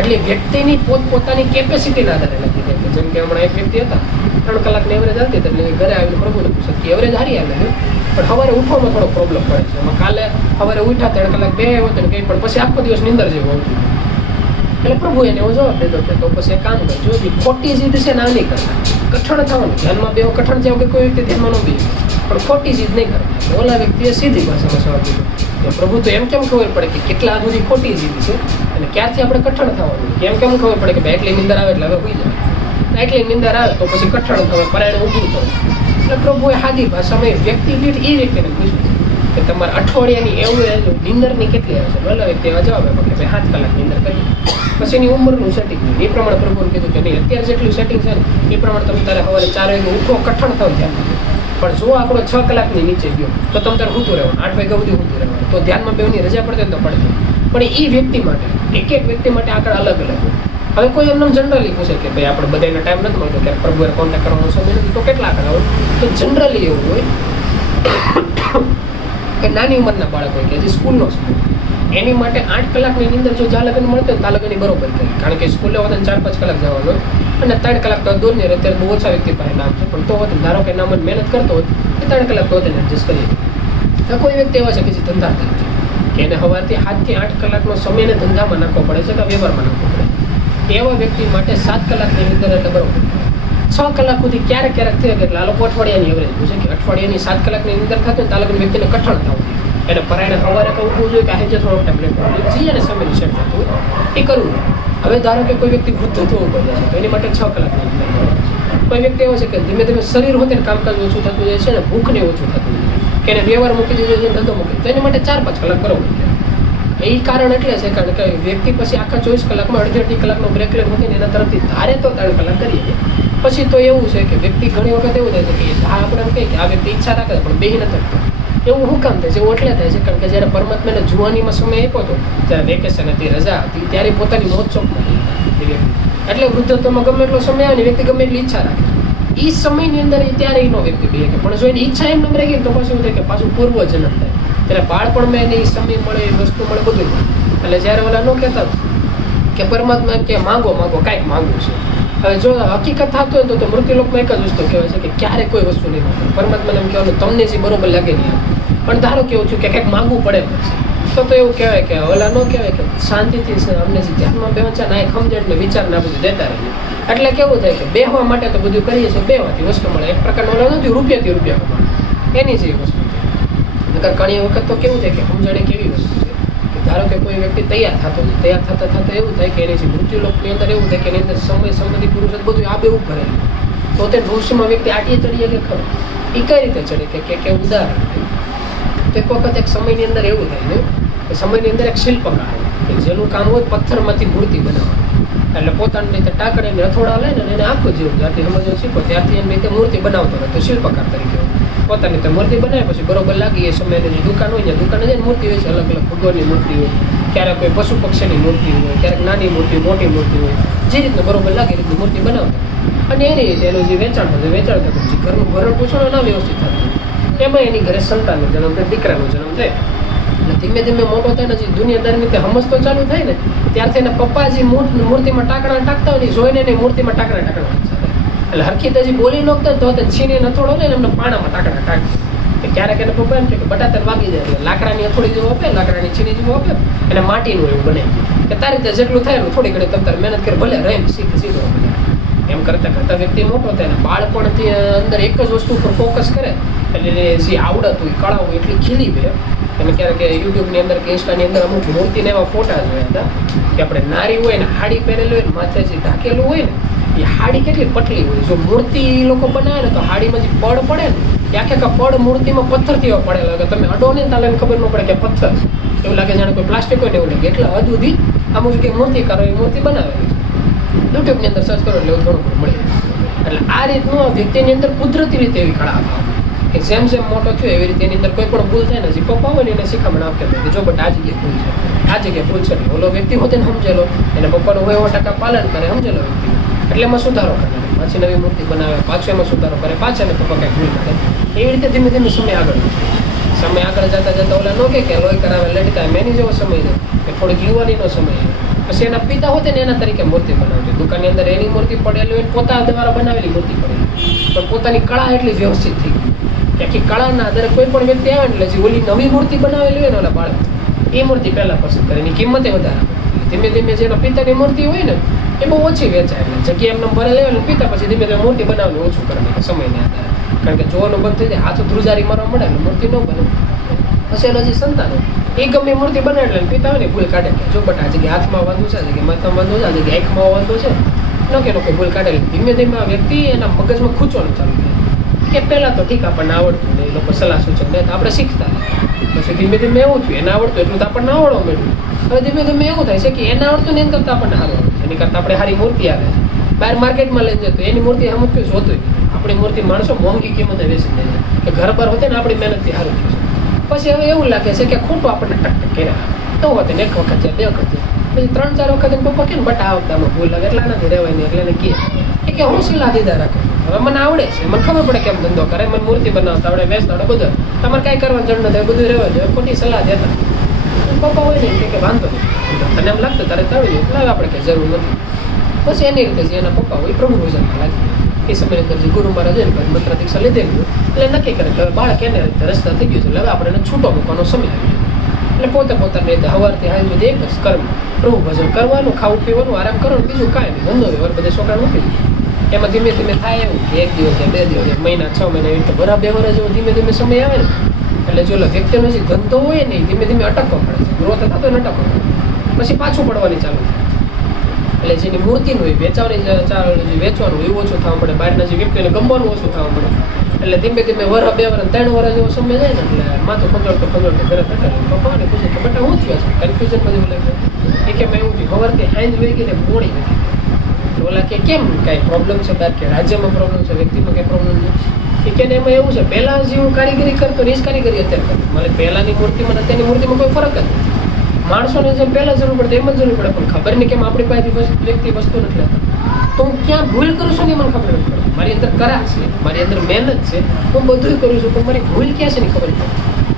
એટલે વ્યક્તિની પોતપોતાની કેપેસિટીના આધારે નક્કી થાય કે જેમ કે હમણાં એક વ્યક્તિ હતા 3 કલાકની એવરેજ આવતી એટલે ઘરે આવીને પ્રભુને પૂછ્યું કે એવરેજ હારી આવે પણ સવારે ઉઠવામાં થોડો પ્રોબ્લેમ પડે છે એમાં કાલે સવારે ઉઠ્યા 3 કલાક બે હોત ને કંઈ પણ પછી આખો દિવસ નીંદર જેવું આવતું એટલે પ્રભુ એને એવો જવાબ દીધો કે તો પછી એક કામ કરજો જે ખોટી જીદ છે ના નહીં કરતા કઠણ થવાનું ધ્યાનમાં બે કઠણ જેવું કે કોઈ વ્યક્તિ ધ્યાનમાં ન બી પણ ખોટી જીદ નહીં કરતા ઓલા વ્યક્તિએ સીધી ભાષામાં જવાબ દીધો કે પ્રભુ તો એમ કેમ ખબર પડે કે કેટલા સુધી ખોટી જીદ છે અને ક્યારથી આપણે કઠણ થવાનું કેમ ખબર પડે કે ભાઈ એટલી નીંદર આવે એટલે હવે હોઈ જાય એટલી નીંદર આવે તો પછી કઠણ થવાય પરાયણ ઊભું થવું એટલે પ્રભુએ સાદી ભાષામાં વ્યક્તિ દીઠ એ વ્યક્તિને પૂછ્યું કે તમારે અઠવાડિયાની એવું નીંદરની કેટલી આવે છે ઓલા વ્યક્તિ એવા જવાબ આપ્યો કે ભાઈ 7 કલાક નીંદર કરીએ પછી એની ઉંમરનું સેટિંગ એ પ્રમાણે પ્રભુને કીધું કે નહીં અત્યારે જેટલું સેટિંગ છે ને એ પ્રમાણે તમે તારે સવારે 4 વાગે ઉઠો કઠણ થાવ ધ્યાનમાં પણ જો આપણો 6 કલાકની નીચે ગયો તો તમે તારે ઊંધું રહેવાનું 8 વાગ્યા સુધી ઊંધું રહેવાનું તો ધ્યાનમાં બેની રજા પડે ને તો પડે પણ એ વ્યક્તિ માટે એક વ્યક્તિ માટે આંકડા અલગ અલગ હવે કોઈ એમને જનરલી પૂછે કે ભાઈ આપણે બધાને ટાઈમ નથી મળતો કે પ્રભુએ કોન્ટેક્ટ કરવાનો સમય નથી તો કેટલા આંકડા હોય તો જનરલી એવું હોય કે નાની ઉંમરના બાળકો કે જે સ્કૂલનો સમય એની માટે 8 કલાકની અંદર જો જ્યાં લગન મળતો ને ત્યાં લગનની બરોબર કરી કારણ કે સ્કૂલે હોતા 4-5 કલાક જવાનું અને 3 કલાક તો દૂર નહીં અત્યારે બહુ ઓછા વ્યક્તિ પાસે નામ છે પણ તો હોત ધારો કે નામ મહેનત કરતો હોય એ 3 કલાક તો તેને એડજસ્ટ કરીએ તો કોઈ વ્યક્તિ એવા છે કે જે ધંધા કરે છે કે એને સવારથી 7 થી 8 કલાકનો સમયને ધંધામાં નાખવો પડે છે કે વ્યવહારમાં નાખવો પડે એવા વ્યક્તિ માટે 7 કલાકની અંદર એટલે બરોબર 6 કલાક સુધી ક્યારેક થઈ એટલે આ લોકો અઠવાડિયાની એવરેજ પૂછે કે અઠવાડિયાની 7 કલાકની અંદર થતું ને તાલગન વ્યક્તિને કઠણ થવું એને પરાયણે સવારે કહું જોઈએ કે આજે થોડોક ટાઈમ લેવો જોઈએ અને સમયનું સેટ થતું હોય એ કરવું હવે ધારો કે કોઈ વ્યક્તિ વૃદ્ધ થવું પડે છે તો એની માટે 6 કલાકની અંદર કોઈ વ્યક્તિ એવો છે કે ધીમે ધીમે શરીર હોતે ને કામકાજ ઓછું થતું જાય છે ને ભૂખને ઓછું થતું જાય કે એને વ્યવહાર મૂકી દીધો છે ધંધો મૂકી તો એની માટે 4-5 કલાક બરોબર એ કારણ એટલે છે કારણ કે વ્યક્તિ પછી આખા 24 કલાકમાં અડધી કલાકનો બ્રેક લે મૂકીને એના તરફથી ધારે તો 3 કલાક કરીએ પછી તો એવું છે કે વ્યક્તિ ઘણી વખત એવું થાય છે કે આપણે એમ કહીએ કે આ વ્યક્તિ ઈચ્છા રાખે પણ બેહી નથી થતો એવું શું કામ થાય છે એવું એટલે થાય છે કારણ કે જ્યારે પરમાત્માને જુવાનીમાં સમય આપ્યો હતો જ્યારે વેકેશન હતી રજા હતી ત્યારે પોતાની મોજ શોખમાં એટલે વૃદ્ધત્વમાં ગમે એટલો સમય આવે ને વ્યક્તિ ગમે એટલી ઈચ્છા રાખે એ સમયની અંદર ત્યારે એનો વ્યક્તિ બે કે પણ જો એની ઈચ્છા એમ નંબર ગઈ તો પછી એવું થાય કે પાછું પૂર્વજન્મ થાય ત્યારે બાળપણમાં એને એ સમય મળે એ વસ્તુ મળે બધું મળે એટલે જ્યારે ઓલા ન કહેતા કે પરમાત્મા એમ કે માગો કાંઈક માગવું છે હવે જો હકીકત થતું હોય તો મૃત્યુલોકમાં એક જ વસ્તુ કહેવાય છે કે ક્યારેય કોઈ વસ્તુ નહીં માગે પરમાત્માને એમ કહેવાનું તમને જે બરોબર લાગે નહીં પણ ધારો કેવું થયું કે કંઈક માગવું પડે તો એવું કહેવાય કે ઓલા ન કહેવાય કે શાંતિથી અમને જે ધ્યાનમાં બેવચા ના સમજણ ને વિચાર ના બધું દેતા રહીએ એટલે કેવું થાય કે બેહવા માટે તો બધું કરીએ છીએ બેહવાથી વસ્તુ મળે એક પ્રકારનો ઓલા નથી રૂપિયા કમાય એની જે વસ્તુ છે નકર ઘણી વખત તો કેવું થાય કે સમજણે કેવી વસ્તુ છે કે ધારો કે કોઈ વ્યક્તિ તૈયાર થતા એવું થાય કે એની જે મૃત્યુલોકની અંદર એવું થાય કે એની અંદર સમય સંબંધી પુરુષ બધું આ બેવું ભરેલું તો તે ભવિષ્યમાં વ્યક્તિ આટીએ ચડીએ કે ખરું એ કઈ રીતે ચડે કે ઉદાહરણ તો એક વખત એક સમયની અંદર એવું થાય છે કે સમયની અંદર એક શિલ્પકાર કે જેનું કામ હોય પથ્થરમાંથી મૂર્તિ બનાવવાની એટલે પોતાની રીતે ટાંકડીને હથોડા લે ને એને આખું જીવન જ્યાંથી સમજો શીખો ત્યારથી એની રીતે મૂર્તિ બનાવતો હતો શિલ્પકાર તરીકે પોતાની રીતે મૂર્તિ બનાવે પછી બરોબર લાગી એ સમયની જે દુકાન હોય ત્યાં દુકાને જઈને મૂર્તિ હોય છે અલગ અલગ ભગવાનની મૂર્તિ હોય ક્યારેક કોઈ પશુ પક્ષીની મૂર્તિ હોય ક્યારેક નાની મૂર્તિ મોટી મૂર્તિ હોય જે રીતને બરોબર લાગે એ રીતની મૂર્તિ બનાવતા અને એની રીતે એનું જે વેચાણ થતું જે ઘરનું ભરણ પોષણ ના વ્યવસ્થિત થતું એમાં એની ઘરે સંતાનનો જન્મ થાય દીકરાનો જન્મ થાય એટલે ધીમે ધીમે મોટો થાય ને જે દુનિયાદારની રીતે સમજતો ચાલુ થાય ને ત્યારથી એના પપ્પા જે મૂર્તિમાં ટાંકણા ટાંકતા હોય ને જોઈને એની મૂર્તિમાં ટાંકણા એટલે હરખી હજી બોલી નોખતા તો છીની નથોડો ને એમને પાણામાં ટાંકણા ટાંકે ક્યારેક એને પપ્પા એમ કે બટાતર વાગી જાય એટલે લાકડાની અથોડી જેવું આપે લાકડાની છીની જેવું આપે અને માટીનું એવું બને કે તારી રીતે જેટલું થાય એટલું થોડી ઘણી તમ તારે મહેનત કરી ભલે રેમ સીધો એમ કરતાં કરતાં વ્યક્તિ મોટો થાય ને બાળપણથી અંદર એક જ વસ્તુ ઉપર ફોકસ કરે એટલે જે આવડત હોય કળા હોય એટલી ખીલી બે. તમે ક્યારેક યુટ્યુબની અંદર કે ઇન્સ્ટાની અંદર અમુક મૂર્તિને એવા ફોટા જોયા હતા કે આપણે નારી હોય ને હાડી પહેરેલી હોય ને માથે જે ઢાંકેલું હોય ને એ હાડી કેટલી પતલી હોય. જો મૂર્તિ લોકો બનાવે ને તો હાડીમાં જે પડ પડે ને એ આખે પડ મૂર્તિમાં પથ્થરથી એવા પડેલા કે તમે અડો ને તાલે ખબર ન પડે કે પથ્થર છે. એવું લાગે જાણે કોઈ પ્લાસ્ટિક હોય ને એવું લાગે. એટલે હદ સુધી અમુક જગ્યાએ મૂર્તિ કરો એ મૂર્તિ બનાવેલી છે. યુટ્યુબની અંદર સર્ચ કરો એટલે એવું ઘણું બધું મળે. એટલે આ રીતનું આ વ્યક્તિની અંદર કુદરતી રીતે એવી કળા કે જેમ જેમ મોટો થયો એવી રીતે એની અંદર કોઈ પણ ભૂલ થાય ને જે પપ્પા હોય ને એને શીખામણ આપતા કે જો બટ આ જગ્યાએ ભૂલ છે, આ જગ્યાએ ભૂલ છે નહીં. ઓલો વ્યક્તિ હોતે ને સમજેલો એને પપ્પાનું 90% પાલન કરે સમજેલો વ્યક્તિ એટલે એમાં સુધારો કરે, પાછી નવી મૂર્તિ બનાવે, પાછો એમાં સુધારો કરે, પાછા એને પપ્પા કંઈક ભૂલ કરે. એવી રીતે ધીમે ધીમે સમય આગળ જતા ઓલા નો કે લોહી કરાવે લડતા એની જેવો સમય છે કે થોડીક યુવાનીનો સમય છે. પછી એના પિતા હોતે ને એના તરીકે મૂર્તિ બનાવતી દુકાનની અંદર એની મૂર્તિ પડેલી હોય પોતા દ્વારા બનાવેલી મૂર્તિ પડેલી પણ પોતાની કળા એટલી વ્યવસ્થિત થઈ ગઈ કે આખી કળાના આધારે કોઈ પણ વ્યક્તિ આવે એટલે જે ઓલી નવી મૂર્તિ બનાવેલી હોય ને ઓલા બાળક એ મૂર્તિ પહેલાં પસંદ કરે, એની કિંમતે વધારે. ધીમે ધીમે જેના પિતાની મૂર્તિ હોય ને એ બહુ ઓછી વેચાય એટલે જગ્યા એમને ભરે લેવા પિતા પછી ધીમે ધીમે મૂર્તિ બનાવવાનું ઓછું કરે સમયને આધારે. કારણ કે જોવાનું બંધ થઈ જાય, હાથ ધ્રુજારી મારવા મળે એટલે મૂર્તિ ન બને. પછી એના જે સંતાન એ ગમે મૂર્તિ બનાવે એટલે પિતા હોય ને ભૂલ કાઢે કે જો બટ આ જગ્યાએ હાથમાં વાંધો છે, આ જગ્યાએ માથામાં વાંધો છે, આ જગ્યાએ આંખમાં વાંધો છે ન કે ભૂલ કાઢેલી. ધીમે ધીમે આ વ્યક્તિ એના મગજમાં ખૂંચવાનું ચાલુ થાય કે પહેલાં તો ઠીક આપણને આવડતું ને એ લોકો સલાહ સૂચન દે તો આપણે શીખતા પછી ધીમે ધીમે એવું થયું એને આવડતું એટલું તો આપણને આવડવા મળ્યું. હવે ધીમે ધીમે એવું થાય છે કે એને આવડતું ને એમ કરતાં આપણને સારું આવડે એની કરતાં આપણે સારી મૂર્તિ આવે છે બહાર માર્કેટમાં લઈને જાય તો એની મૂર્તિ અમુક કંઈ જોતું આપણી મૂર્તિ માણસો મોંઘી કિંમતે વેચી દે છે કે ઘર પર હોતે ને આપણી મહેનતથી સારું થયું છે. પછી હવે એવું લાગે છે કે ખોટું આપણને ટક કર્યા તો હોતે ને એક વખત છે, બે વખત છે, પછી 3-4 વખત પપ્પા કે બટ આ વખતામાં ભૂલ લાગે એટલે આનાથી રહેવાય નહીં એટલે એને કહે કે હું શીલા દીધા રાખું હવે મને આવડે છે, મને ખબર પડે કેમ ધંધો કરે, મને મૂર્તિ બનાવતા આવડે, વેચતા આવડે, બધું તમારે કાંઈ કરવાનું જરૂર નથી, બધું રહેવા જોઈએ, ખોટી સલાહ દેતા. પપ્પા હોય ને કે વાંધો નહીં તને એમ લાગતું તારે તાવડી જોઈએ એટલે આપણે કંઈ જરૂર નથી. પછી એની રીતે જે એના પપ્પા હોય પ્રભુ ભોજનમાં લાગી એ સમયની અંદર જે ગુરુ મહારાજ હોય ને મંત્ર દીક્ષા લીધેલી એટલે નક્કી કરે કે બાળક એને રીતે રસ્તા થઈ ગયું છે એટલે હવે આપણે એને છૂટો મૂકવાનો સમય આવી ગયો. એટલે પોતે પોતાની રીતે સવારથી હાલ સુધી એક જ કર્મ પ્રભુ ભજન કરવાનું, ખાવું પીવાનું, આરામ કરવાનું, બીજું કાંઈ નહીં, ધંધો વ્યવહાર બધે છોકરા મૂકી દીધું. એમાં ધીમે ધીમે થાય એવું કે 1 દિવસ 2 દિવસ મહિના 6 મહિના એવી રીતે બરાબર 2 વર્ષ જેવો ધીમે ધીમે સમય આવે ને એટલે જો વ્યક્તિનો જે ધંધો હોય ને ધીમે ધીમે અટકવો પડે છે, ગ્રોથ થતો ને અટકવો પડે, પછી પાછું પડવાની ચાલુ થાય. એટલે જેની મૂર્તિનું હોય વેચવાની વેચવાનું એવું ઓછું થવા પડે, બહારના જે વ્યક્તિને ગમવાનું ઓછું થવા પડે. એટલે ધીમે ધીમે 1 2 વર્ષ 3 વર્ષ જેવો સમય જાય ને એટલે માથું ખંજોળતો ઘરે બેઠા પપ્પાને પૂછે કે બેટા હું થયું છે કન્ફ્યુઝન બધું લાગે એ કે મેં એવું થયું ખબરથી હાઈજ વહી ગઈ ને મોડી નથી. ઓલા કે કેમ કાંઈ પ્રોબ્લેમ છે બાર કે રાજ્યમાં પ્રોબ્લેમ છે, વ્યક્તિમાં કંઈ પ્રોબ્લેમ છે કે એમાં એવું છે પહેલાં જે હું કારીગરી કરતો ને એ જ કારીગરી અત્યારે કરતો. મને પહેલાંની મૂર્તિમાં અત્યારની મૂર્તિમાં કોઈ ફરક જ નથી. માણસોને જેમ પહેલાં જરૂર પડે એમ જ જરૂર પડે પણ ખબર નહીં કેમ આપણી પાસેથી વ્યક્તિ વસ્તુ નથી લેતા. તો હું ક્યાં ભૂલ કરું છું ને મને ખબર નથી પડે. મારી અંદર કરા છે, મારી અંદર મહેનત છે, હું બધું કરું છું પણ મારી ભૂલ ક્યાં છે ને ખબર પડે.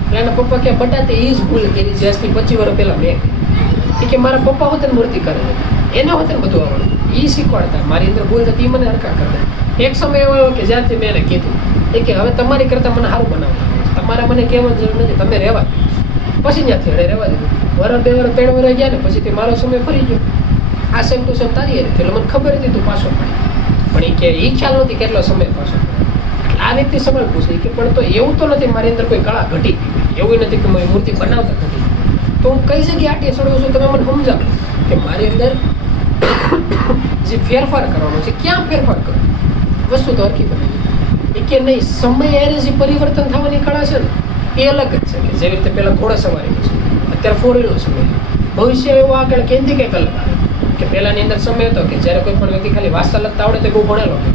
એટલે એના પપ્પા કે બટાતે એ જ ભૂલ કરી જે આજથી 25 વર્ષ પહેલાં મેં કરી. કે મારા પપ્પા હોતે મૂર્તિ કરે એને હોતે ને બધું આવડે એ શીખવાડતા, મારી અંદર ભૂલ થતી એ મને હરકા કરતા. એક સમય એવો આવ્યો કે જ્યારથી મેં એને કીધું કે હવે તમારી કરતાં મને સારું બનાવવાનું, તમારે મને કહેવાની જરૂર નથી, તમે રહેવા દો. પછી ત્યાંથી અરે રહેવા દીધું. 1 2 વર્ષ 3 વર્ષ ગયા ને પછીથી મારો સમય ફરી ગયો. આ સેમ ટુ સેમ તારી હતી એટલે મને ખબર હતી તું પાછો પડે પણ એ ખ્યાલ નથી કેટલો સમય પાછો પડે. આ વ્યક્તિ સમય પૂછે કે પણ તો એવું તો નથી મારી અંદર કોઈ કળા ઘટી, એવું નથી કે મારી મૂર્તિ બનાવતા ઘટી. તો હું કઈ જગ્યાએ આટી સડું છું તમે મને સમજાવો કે મારી અંદર જે ફેરફાર કરવાનો છે ક્યાં ફેરફાર કરો, વસ્તુ તો હરકી બની કે નહીં. સમય એને જે પરિવર્તન થવાની કળા છે ને એ અલગ જ છે કે જેવી રીતે પહેલાં ઘોડા સવારીનો છે, અત્યારે 4 વ્હીલનો સમય. ભવિષ્ય એવો આગળ કેન્દ્રી કંઈક અલગ આવે કે પહેલાંની અંદર સમય હતો કે જ્યારે કોઈ પણ વ્યક્તિ ખાલી વાંચતા લખતા આવડે તો બહુ ભણેલો હતો,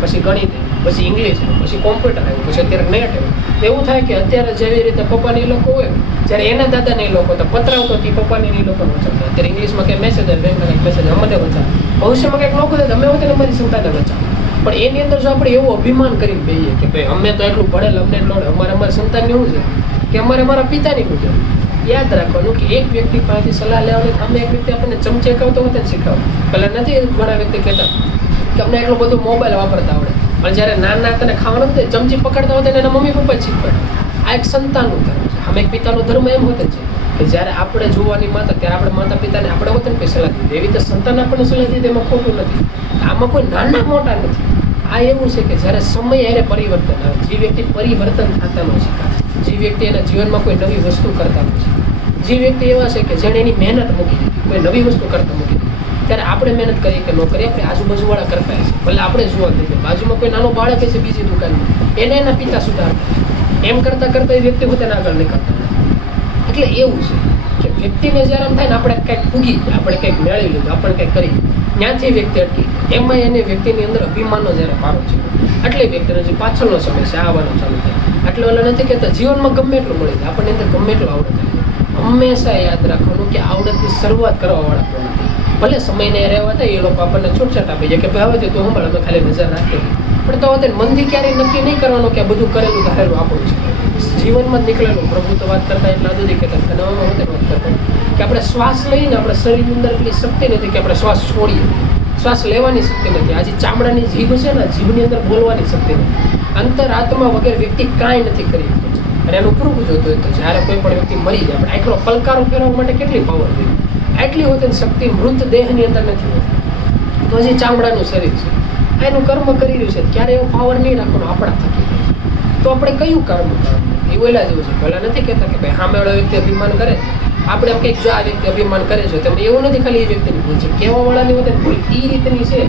પછી ગણિત, પછી ઇંગ્લિશ, પછી કોમ્પ્યુટર આવ્યું, પછી અત્યારે નેટ આવ્યું. એવું થાય કે અત્યારે જેવી રીતે પપ્પાની લોકો હોય જ્યારે એના દાદાને લોકો તો પત્ર આવતો એ પપ્પાને એ લોકો વચાવતા. અત્યારે ઇંગ્લિશમાં કંઈ મેસેજ આવે, બેંકમાં કંઈક મેસેજ અમને વચાવે, ભવિષ્યમાં કંઈક લોકો થાય અમે હોતે અમારી સંતાનને વચાવે. પણ એની અંદર જો આપણે એવું અભિમાન કરીને બેહીએ કે ભાઈ અમે તો એટલું ભણેલ અમને એટલું અમારા સંતાનની શું છે કે અમારા પિતાની શું છે. યાદ રાખવાનું કે એક વ્યક્તિ પાસેથી સલાહ લેવાની અમે એક વ્યક્તિ આપણને ચમચે કહો તો હોતે જ શીખવાડો. પહેલાં નથી ઘણા વ્યક્તિ કહેતા કે અમને એટલો બધો મોબાઈલ વાપરતા આવડે પણ જ્યારે નાના હતા ને ખાવાનું હતું ચમચી પકડતા હોતા એના મમ્મી પપ્પા જ શીખવાડે. આ એક સંતાનનું ધર્મ છે, અમે એક પિતાનો ધર્મ એમ હોતે છે કે જ્યારે આપણે જોવાની માતા ત્યારે આપણે માતા પિતાને આપણે હોત ને કોઈ સલાહ દીધી, એવી રીતે સંતાન આપણને સલાહ દીધી એમાં ખોટું નથી. આમાં કોઈ નાના મોટા નથી. આ એવું છે કે જ્યારે સમય એને પરિવર્તન આવે, જે વ્યક્તિ પરિવર્તન થતા ન શીખા, જે વ્યક્તિ એના જીવનમાં કોઈ નવી વસ્તુ કરતા નથી, જે વ્યક્તિ એવા છે કે જેણે એની મહેનત મૂકી દીધી, કોઈ નવી વસ્તુ કરતા મૂકી દીધી, ત્યારે આપણે મહેનત કરીએ કે ન કરીએ, આપણે આજુબાજુવાળા કરતા હશે, ભલે આપણે જોવા થઈ જાય, બાજુમાં કોઈ નાનો બાળક હશે બીજી દુકાનમાં, એને એના પિતા સુધારતા, એમ કરતાં કરતાં એ વ્યક્તિ પોતાને આગળ નીકળતા. એટલે એવું છે કે વ્યક્તિને જ્યારે એમ થાય ને આપણે કંઈક પૂગી ગયા, આપણે કંઈક મેળવી લીધું, આપણે કંઈક કરી, ત્યાંથી વ્યક્તિ અટકી, એમાં એને વ્યક્તિની અંદર અભિમાનનો જ્યારે પારો છે, એટલે વ્યક્તિનો જે પાછળનો સમય છે આવવાનો ચાલુ થાય. એટલે ઓલા નથી કહેતા જીવનમાં ગમે એટલું મળી જાય, આપણને અંદર ગમે એટલું આવડત આવે, હંમેશા યાદ રાખવાનું કે આવડતની શરૂઆત કરવાવાળા કોણ નથી. ભલે સમયને રહેવા થાય એ લોકો આપણને છૂટછાટ આપી જાય કે ભાઈ હવે તો હમણાં અમે ખાલી નજર રાખેલી, પણ તો હવે મનથી ક્યારેય નક્કી નહીં કરવાનું કે આ બધું કરેલું ધારેલું આપણું છે. જીવનમાં જ નીકળેલું પ્રભુ તો વાત કરતા એટલા સુધી કહેતા નવામાં હોતે વાત કરતા કે આપણે શ્વાસ લઈને આપણા શરીરની અંદર એટલી શક્તિ નથી કે આપણે શ્વાસ છોડીએ, શ્વાસ લેવાની શક્તિ નથી. આજે ચામડાની જીભ છે ને, જીભની અંદર બોલવાની શક્તિ નથી. અંતરાત્મા વગર વ્યક્તિ કાંઈ નથી કરી શકતો. અને એનું પ્રૂફ જોતું હોય તો જ્યારે કોઈ પણ વ્યક્તિ મરી જાય, આપણે આટલો પલકારો ફેરવવા માટે કેટલી પાવર જોઈએ, આટલી હોતી શક્તિ મૃત દેહની અંદર નથી હોતી. તો હજી ચામડાનું શરીર છે, એનું કર્મ કરી રહ્યું છે, ક્યારે એવો પાવર નહીં રાખવાનો આપણા થકી રહ્યો છે. તો આપણે કયું કર્મ કરવાનું એ ઓલા જેવું છે. પહેલાં નથી કહેતા કે ભાઈ સામેવાળો વ્યક્તિ અભિમાન કરે, આપણે એમ કંઈક જો આ વ્યક્તિ અભિમાન કરે છે તેમ એવું નથી ખાલી એ વ્યક્તિની ભૂલ છે, કહેવાવાળાની હોતે ભૂલ એ રીતની છે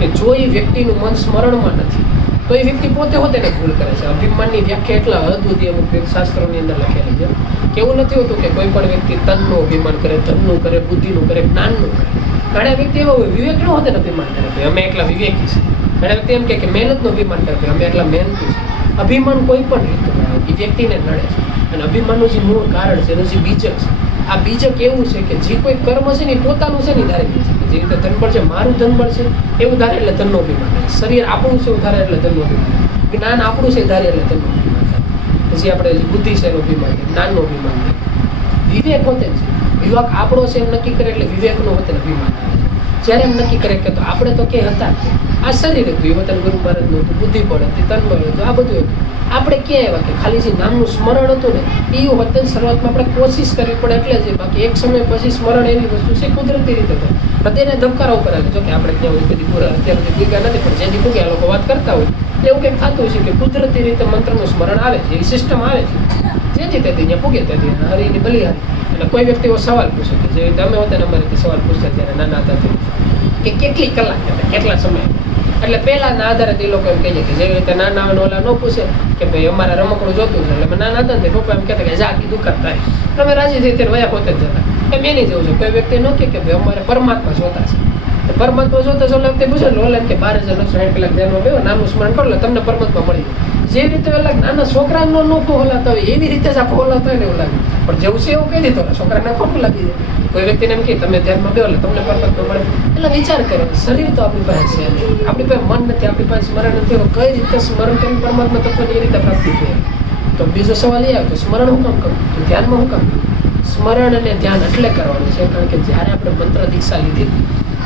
કે જો એ વ્યક્તિનું મન સ્મરણમાં નથી તો એ વ્યક્તિ પોતે હોતે ને ભૂલ કરે છે. અભિમાનની વ્યાખ્યા એટલા અદભુત અમુક શાસ્ત્રોની અંદર લખેલી છે કે એવું નથી હોતું કે કોઈ પણ વ્યક્તિ તનનું અભિમાન કરે, ધનનું કરે, બુદ્ધિનું કરે, જ્ઞાનનું કરે. ઘણા વ્યક્તિ એવા હોય વિવેક ન હોતે ને અભિમાન કરે ભાઈ અમે એટલા વિવેકી છે. ઘણા વ્યક્તિ એમ કે મહેનતનું અભિમાન કરે ભાઈ અમે એટલા મહેનતું છે. અભિમાન કોઈ પણ રીતનું એ વ્યક્તિને નડે છે. અને અભિમાનનું જે મૂળ કારણ છે એનું જે બીજક છે, આ બીજક એવું છે કે જે કોઈ કર્મ છે ને એ પોતાનું છે ને ધારેલું છે. જે રીતે ધનબળ છે, મારું ધનબળ છે એવું ધારે એટલે ધનનો અભિમાન થાય. શરીર આપણું છે એવું ધારે એટલે ધનનો અભિમાન થાય. જ્ઞાન આપણું છે ધારે એટલે ધનનો અભિમાન થાય. પછી આપણે જે બુદ્ધિ છે એનો અભિમાન થાય, જ્ઞાનનો અભિમાન થાય. વિવેક હોતે છે, વિવેક આપણો છે એમ નક્કી કરે એટલે વિવેકનો હોતે અભિમાન થાય. જ્યારે એમ નક્કી કરે કે તો આપણે તો કે હતા આ શરીર હતું, એ વતન ગુરુ મહારાજનું હતું, બુદ્ધિ બળ હતી, તનબળ હતું, આ બધું હતું. આપણે ક્યાં આવ્યા કે ખાલી જે નામનું સ્મરણ હતું ને એ વતન શરૂઆતમાં આપણે કોશિશ કરવી પડે એટલે જ. બાકી એક સમય પછી સ્મરણ એવી વસ્તુ છે કુદરતી રીતે થાય. હૃદયને ધબકારા ઉપર આવે. જો કે આપણે ત્યાં સુધી પૂરા અત્યાર સુધી ભૂગ્યા નથી, પણ જેથી ભૂગ્યા લોકો વાત કરતા હોય એવું કંઈક થતું છે કે કુદરતી રીતે મંત્રનું સ્મરણ આવે છે, એવી સિસ્ટમ આવે છે. જેથી તેથી ત્યાં પૂગે તેથી હરિની બલિહારી. અને કોઈ વ્યક્તિ એવો સવાલ પૂછે કે જે રીતે અમે હોતા ને અમારેથી સવાલ પૂછતા ત્યારે નાના હતા કે કેટલી કલાક હતા, કેટલા સમય. એટલે પહેલાના આધારે એ લોકો એમ કહે છે કે જેવી રીતે નાના ઓલા ન પૂછે કે ભાઈ અમારે રમકડું જોતું છે એટલે અમે નાના હતા ને પપ્પા એમ કહેતા કે જા કી દુકાન થાય, તમે રાજી થઈ ત્યારે વયા પોતે જ જતા. એમ એની જેવું છે. કોઈ વ્યક્તિ ન કે ભાઈ અમારે પરમાત્મા જોતા છે, પરમાત્મા જોતા છો એટલે પૂછે ને ઓલા કે 12,960 કલાક ધ્યાનમાં બેહો, નામનું સ્મરણ કરો એટલે તમને પરમાત્મા મળી જાય. જે રીતે ઓલા નાના છોકરાનો નોખો હલાતા હોય એવી રીતે જ આપણે હલાતા હોય ને એવું લાગે. પણ જેવું છે એવું કહી દીધો છોકરાને ખોટું લાગી જાય. કોઈ વ્યક્તિને એમ કે તમે ધ્યાનમાં બેહો એટલે તમને પરમાત્મા મળે. એટલે વિચાર કરો, શરીર તો આપણી પાસે છે, આપણી પાસે મન નથી, આપણી પાસે સ્મરણ નથી, તો કઈ રીતે સ્મરણ કરીને પરમાત્મા તત્વની એ રીતે પ્રાપ્તિ થાય. તો બીજો સવાલ એ આવે તો સ્મરણ હું કામ કરું, તો ધ્યાનમાં હું કામ કરું. સ્મરણ અને ધ્યાન એટલે કરવાનું છે કારણ કે જ્યારે આપણે મંત્ર દીક્ષા લીધી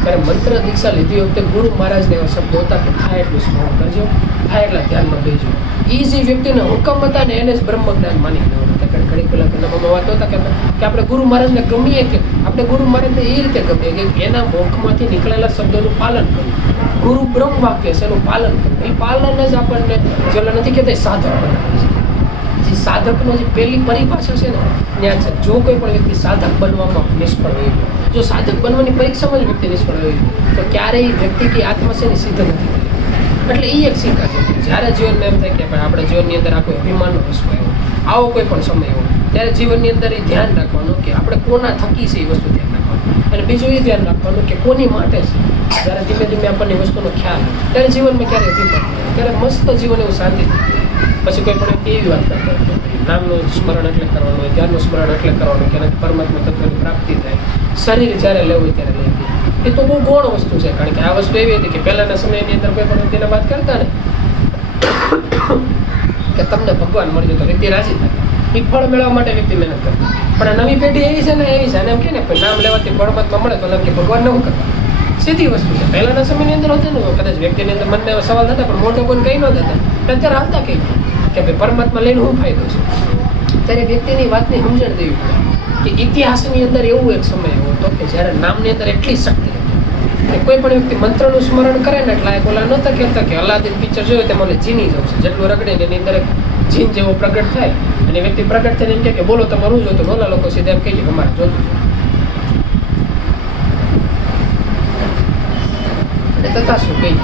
ત્યારે મંત્ર દીક્ષા લીધી વખતે ગુરુ મહારાજને એવા શબ્દો હતા કે થાય એટલું સ્મરણ કરજો, થાય એટલા ધ્યાનમાં બેસજો. એ જે વ્યક્તિને હુકમ હતા ને એને જ બ્રહ્મ જ્ઞાન માની લેવાનું. ઘડી પહેલાં એના વાતો હતા કે આપણે ગુરુ મહારાજને ગમીએ કે આપણે ગુરુ મહારાજને એ રીતે ગમીએ કે એના મુખમાંથી નીકળેલા શબ્દોનું પાલન કરવું. ગુરુ બ્રહ્મ વાક્ય છે એનું પાલન કરવું. એ પાલન જ આપણને જેલા નથી કહેતા સાધક બનાવે છે. જે સાધકનો જે પહેલી પરિભાષા છે ને ત્યાં છે. જો કોઈ પણ વ્યક્તિ સાધક બનવામાં નિષ્ફળ હોય, જો સાધક બનવાની પરીક્ષામાં જ વ્યક્તિ નિષ્ફળ હોય તો ક્યારેય વ્યક્તિ કે આત્મા છે ને સિદ્ધ નથી થઈ. એટલે એ એક શીખા છે. જ્યારે જીવનમાં એમ થાય કે ભાઈ આપણે જીવનની અંદર આ કોઈ અભિમાનનો વસ્તુ આવ્યો, આવો કોઈ પણ સમય હોય ત્યારે જીવનની અંદર એ ધ્યાન રાખવાનું કે આપણે કોના થકી છે એ વસ્તુ ધ્યાન રાખવાનું. અને બીજું એ ધ્યાન રાખવાનું કે કોની માટે છે. જ્યારે ધીમે ધીમે આપણને વસ્તુનો ખ્યાલ આવે ત્યારે જીવનમાં ક્યારે અભિમાન થાય, ત્યારે મસ્ત જીવન એવું શાંતિ થાય. પછી કોઈ પણ વ્યક્તિ એવી વાત કરતા હોય નામનું સ્મરણ એટલે કરવાનું હોય, ધ્યાનનું સ્મરણ એટલે કરવાનું કે એનાથી પરમાત્મા તત્વની પ્રાપ્તિ થાય. શરીર જ્યારે લેવું હોય ત્યારે લેવું. એ તો બહુ ગૌણ વસ્તુ છે કારણ કે આ વસ્તુ એવી હતી કે પહેલાંના સમયની અંદર કોઈ પણ વ્યક્તિને વાત કરતા ને કે તમને ભગવાન મળી જાય તો વ્યક્તિ રાજી થાય. એ ફળ મેળવવા માટે વ્યક્તિ મહેનત કરે. પણ આ નવી પેઢી એવી છે ને એવી છે અને એમ કે ને નામ લેવાથી પરમાત્મા મળે તો એમ કે ભગવાનને શું કરવા. સીધી વસ્તુ છે. પહેલાંના સમયની અંદર હતું ને કદાચ વ્યક્તિની અંદર મનને એવા સવાલ થતા પણ મોટો કોઈ કહી ન દેતા. અત્યારે હાલતા કહી કે ભાઈ પરમાત્મા લઈને શું ફાયદો છે. ત્યારે વ્યક્તિની વાતની સમજણ દેવી પડે. કે ઇતિહાસની અંદર એવું એક સમય એવો હતો કે જ્યારે નામની અંદર એટલી શક્તિ હતી કે કોઈ પણ વ્યક્તિ મંત્રનું સ્મરણ કરે ને એટલે ઓલા નહોતા કહેતા કે અલાદીન પિક્ચર જોયું તેમ ઓલે જીની જવું છે, જેટલું રગડે ને એની અંદર એક જીન જેવો પ્રગટ થાય અને વ્યક્તિ પ્રગટ થઈને એમ કે બોલો તમારું જોતું, ઓલા લોકો સીધા એમ કહીએ કે અમારે જોતું છે. તથા શું કહી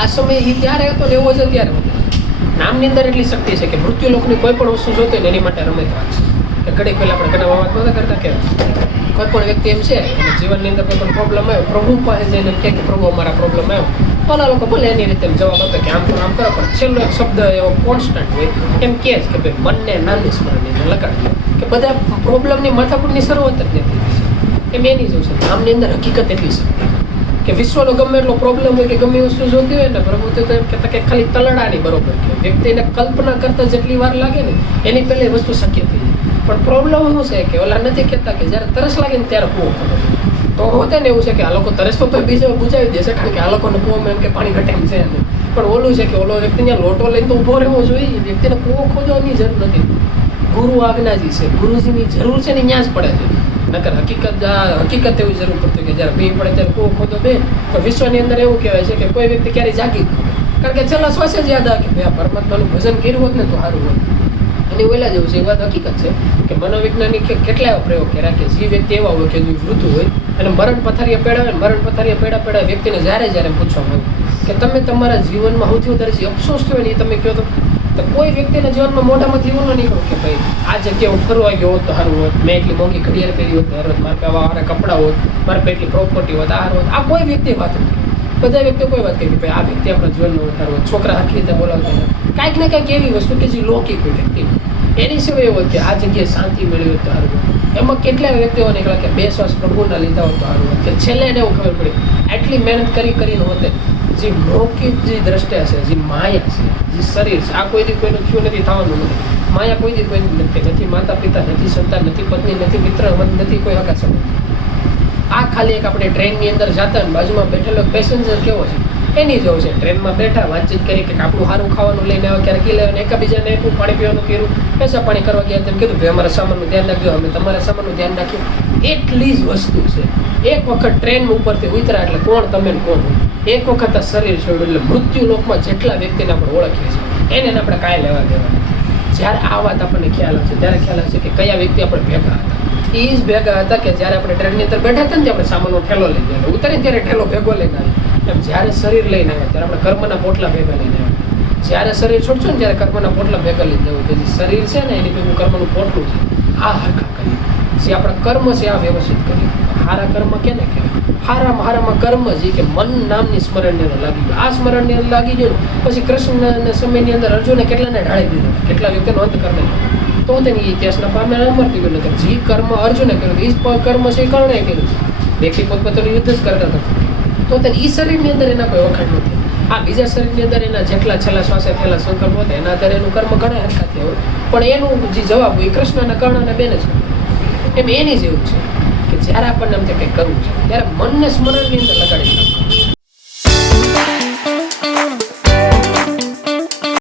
આ સમય એ ત્યારે હતો ને એવો જ અત્યારે હતો. નામની અંદર એટલી શક્તિ છે કે મૃત્યુ લોકની કોઈ પણ વસ્તુ જોતી હોય ને એની માટે રમત વાત છે. કે ઘડીક પહેલા આપણે ઘણા વાત નહોતા કરતા કે કોઈ પણ વ્યક્તિ એમ છે જીવનની અંદર કોઈ પણ પ્રોબ્લેમ આવ્યો, પ્રભુ પાસે જઈને કહે કે પ્રભુ અમારા પ્રોબ્લેમ આવ્યો, ઓલા લોકો ભલે એની રીતે જવાબ આપે કે આમ કરો આમ કરો, પણ છેલ્લો એક શબ્દ એવો કોન્સ્ટન્ટ હોય એમ કહે છે કે ભાઈ મનને નામની સ્મરણની લગાડી કે બધા પ્રોબ્લેમની માથાકૂટની શરૂઆત જ નથી. એમ એની જેવું છે નામની અંદર હકીકત એટલી શક્તિ કે વિશ્વનો ગમે એટલો પ્રોબ્લેમ હોય કે ગમે વસ્તુ જોતી હોય ને પ્રભુ તો એમ કહેતા કે ખાલી તલડાની બરોબર કે વ્યક્તિને કલ્પના કરતા જેટલી વાર લાગે ને એની પહેલા એ વસ્તુ શક્ય થઈ જાય. પણ પ્રોબ્લેમ શું છે કે ઓલા નથી કહેતા કે જ્યારે તરસ લાગે ને ત્યારે કૂવો ખબર તો હોતે ને એવું છે કે આ લોકો તરસ તો બીજો બુજાવી દેશે કારણ કે આ લોકોને કૂવામાં એમ કે પાણી ઘટે એમ છે નહીં. પણ ઓલું છે કે ઓલો વ્યક્તિ ત્યાં લોટો લઈને તો ઊભો રહેવો જોઈએ, વ્યક્તિને કૂવો ખોદવાની જરૂર નથી. ગુરુ આજ્ઞાજી છે, ગુરુજીની જરૂર છે ને ત્યાં જ પડે છે. નકર હકીકત એવી જરૂર પડતી કે જ્યારે બે પડે ત્યારે કૂવો ખોદો બે તો વિશ્વની અંદર એવું કહેવાય છે કે કોઈ વ્યક્તિ ક્યારેય જાગી જ ન હોય. કારણ કે છેલ્લા શ્વાસે જ યાદ આવે કે ભાઈ આ પરમાત્માનું ભજન કર્યું હોત ને તો સારું હોય. એની ઓલા જેવું છે એ વાત હકીકત છે કે મનોવૈજ્ઞાનિક કેટલા એવા પ્રયોગ કર્યા કે જે વ્યક્તિ એવા હોય કે જે વૃદ્ધ હોય અને મરણ પથારીએ પેડાવે, મરણ પથારીએ પેડા વ્યક્તિને જ્યારે પૂછવામાં આવે કે તમે તમારા જીવનમાં સૌથી વધારે જે અફસોસ થયો ને એ તમે કહો તો કોઈ વ્યક્તિના જીવનમાં મોઢામાંથી એવું ન નીકળો કે ભાઈ આ જગ્યાએ હું ફરવા ગયો હોત તો સારું હોત, મેં એટલી મોંઘી ઘડિયાળ પહેરી હોત સારું હોત, મારે આવા સારા કપડાં હોત, મારે એટલી પ્રોપર્ટી હોત, આ સારું હોત. આ કોઈ વ્યક્તિ વાત નથી. બધા વ્યક્તિઓ કોઈ વાત કહી કે ભાઈ આ વ્યક્તિ આપણા જીવનનો વધારો હોય, છોકરા આખી રીતે બોલાવતા હોય, કાંઈક ને કાંઈક એવી વસ્તુ કે જે લૌકિક હોય વ્યક્તિ એની સિવાય એવું કે આ જગ્યાએ શાંતિ મેળવી હોય તો સારું હોય. એમાં કેટલા વ્યક્તિઓ નીકળ્યા કે બે શ્વાસ પ્રભુના લીધા હોય તો સારું હોય કે છેલ્લે એને એવું ખબર પડી આટલી મહેનત કરીને હોતે જે લૌકિક જે દ્રષ્ટિયા છે, જે માયા છે, જે શરીર છે, આ કોઈ દી કોઈનું થયું નથી, થવાનું નથી. માયા કોઈ દી કોઈની નથી, નથી માતા પિતા, નથી સંતાન, નથી પત્ની, નથી મિત્ર, નથી કોઈ હકા સંબંધ. આ ખાલી એક આપણે ટ્રેનની અંદર જતા ને બાજુમાં બેઠેલો પેસેન્જર કેવો છે એની જેવું છે. ટ્રેનમાં બેઠા વાતચીત કરી કે આપણું સારું ખાવાનું લઈને આવે, ક્યારેક કી લેવાનું, એકબીજાને એટલું પાણી પીવાનું કર્યું, પૈસા પાણી કરવા ગયા તેમ કીધું ભાઈ અમારા સામાનનું ધ્યાન રાખજો, અમે તમારા સામાનનું ધ્યાન રાખ્યું. એટલી જ વસ્તુ છે. એક વખત ટ્રેન ઉપરથી ઉતરા એટલે કોણ તમે ને કોણ, એક વખત આ શરીર છોડ્યું એટલે મૃત્યુ લોકમાં જેટલા વ્યક્તિને આપણે ઓળખીએ છીએ એને આપણે કાંઈ લેવા દેવા નથી. જ્યારે આ વાત આપણને ખ્યાલ આવશે ત્યારે ખ્યાલ આવશે કે કયા વ્યક્તિ આપણે ભેગા હતા. એ જ ભેગા હતા કે જ્યારે આપણે ટ્રેનની અંદર બેઠા હતા ને આપણે સામાનનો ઠેલો લઈ ગયા, ઉતરે ત્યારે ઠેલો ભેગો લઈને આવ્યા. એમ જ્યારે શરીર લઈને આવ્યા ત્યારે આપણે કર્મના પોટલા ભેગા લઈને આવ્યા. જ્યારે શરીર છોડશો ને ત્યારે કર્મના પોટલા ભેગા લઈને જવું કે જે શરીર છે ને એની ભેગું કર્મનું પોટલું છે આ હરખા કરીએ. જે આપણા કર્મ છે આ વ્યવસ્થિત કરીએ. હારા કર્મ કેને કહેવાય? હારામાં કર્મ છે કે મન નામની સ્મરણની અંદર લાગી ગયું. આ સ્મરણની અંદર લાગી ગયું પછી કૃષ્ણના સમયની અંદર અર્જુને કેટલાને ઢાળી દીધો, કેટલા વ્યક્તિનો અંત કરી નાખ્યો. તો તેની ઇતિહાસના પામે અમરતી ગયું નથી. જે કર્મ અર્જુને કર્યું એ જ કર્મ છે એ કર્ણે કર્યું છે. વ્યક્તિ પોતપોતાનું યુદ્ધ જ કરતા નથી. તો તેને એ શરીરની અંદર એના કોઈ વખાણ નથી. આ બીજા શરીરની અંદર એના જેટલા છેલ્લા શ્વાસે થયેલા સંકલ્પ હતા એના આધારે એનું કર્મ ઘણા હરખા થયા હોય, પણ એનું જે જવાબ હોય કૃષ્ણના કર્ણના બેને છે. એમ એની જેવું છે કે જ્યારે આપણને એમ કંઈક કરવું છે ત્યારે મનને સ્મરણની અંદર લગાડી નાખવું.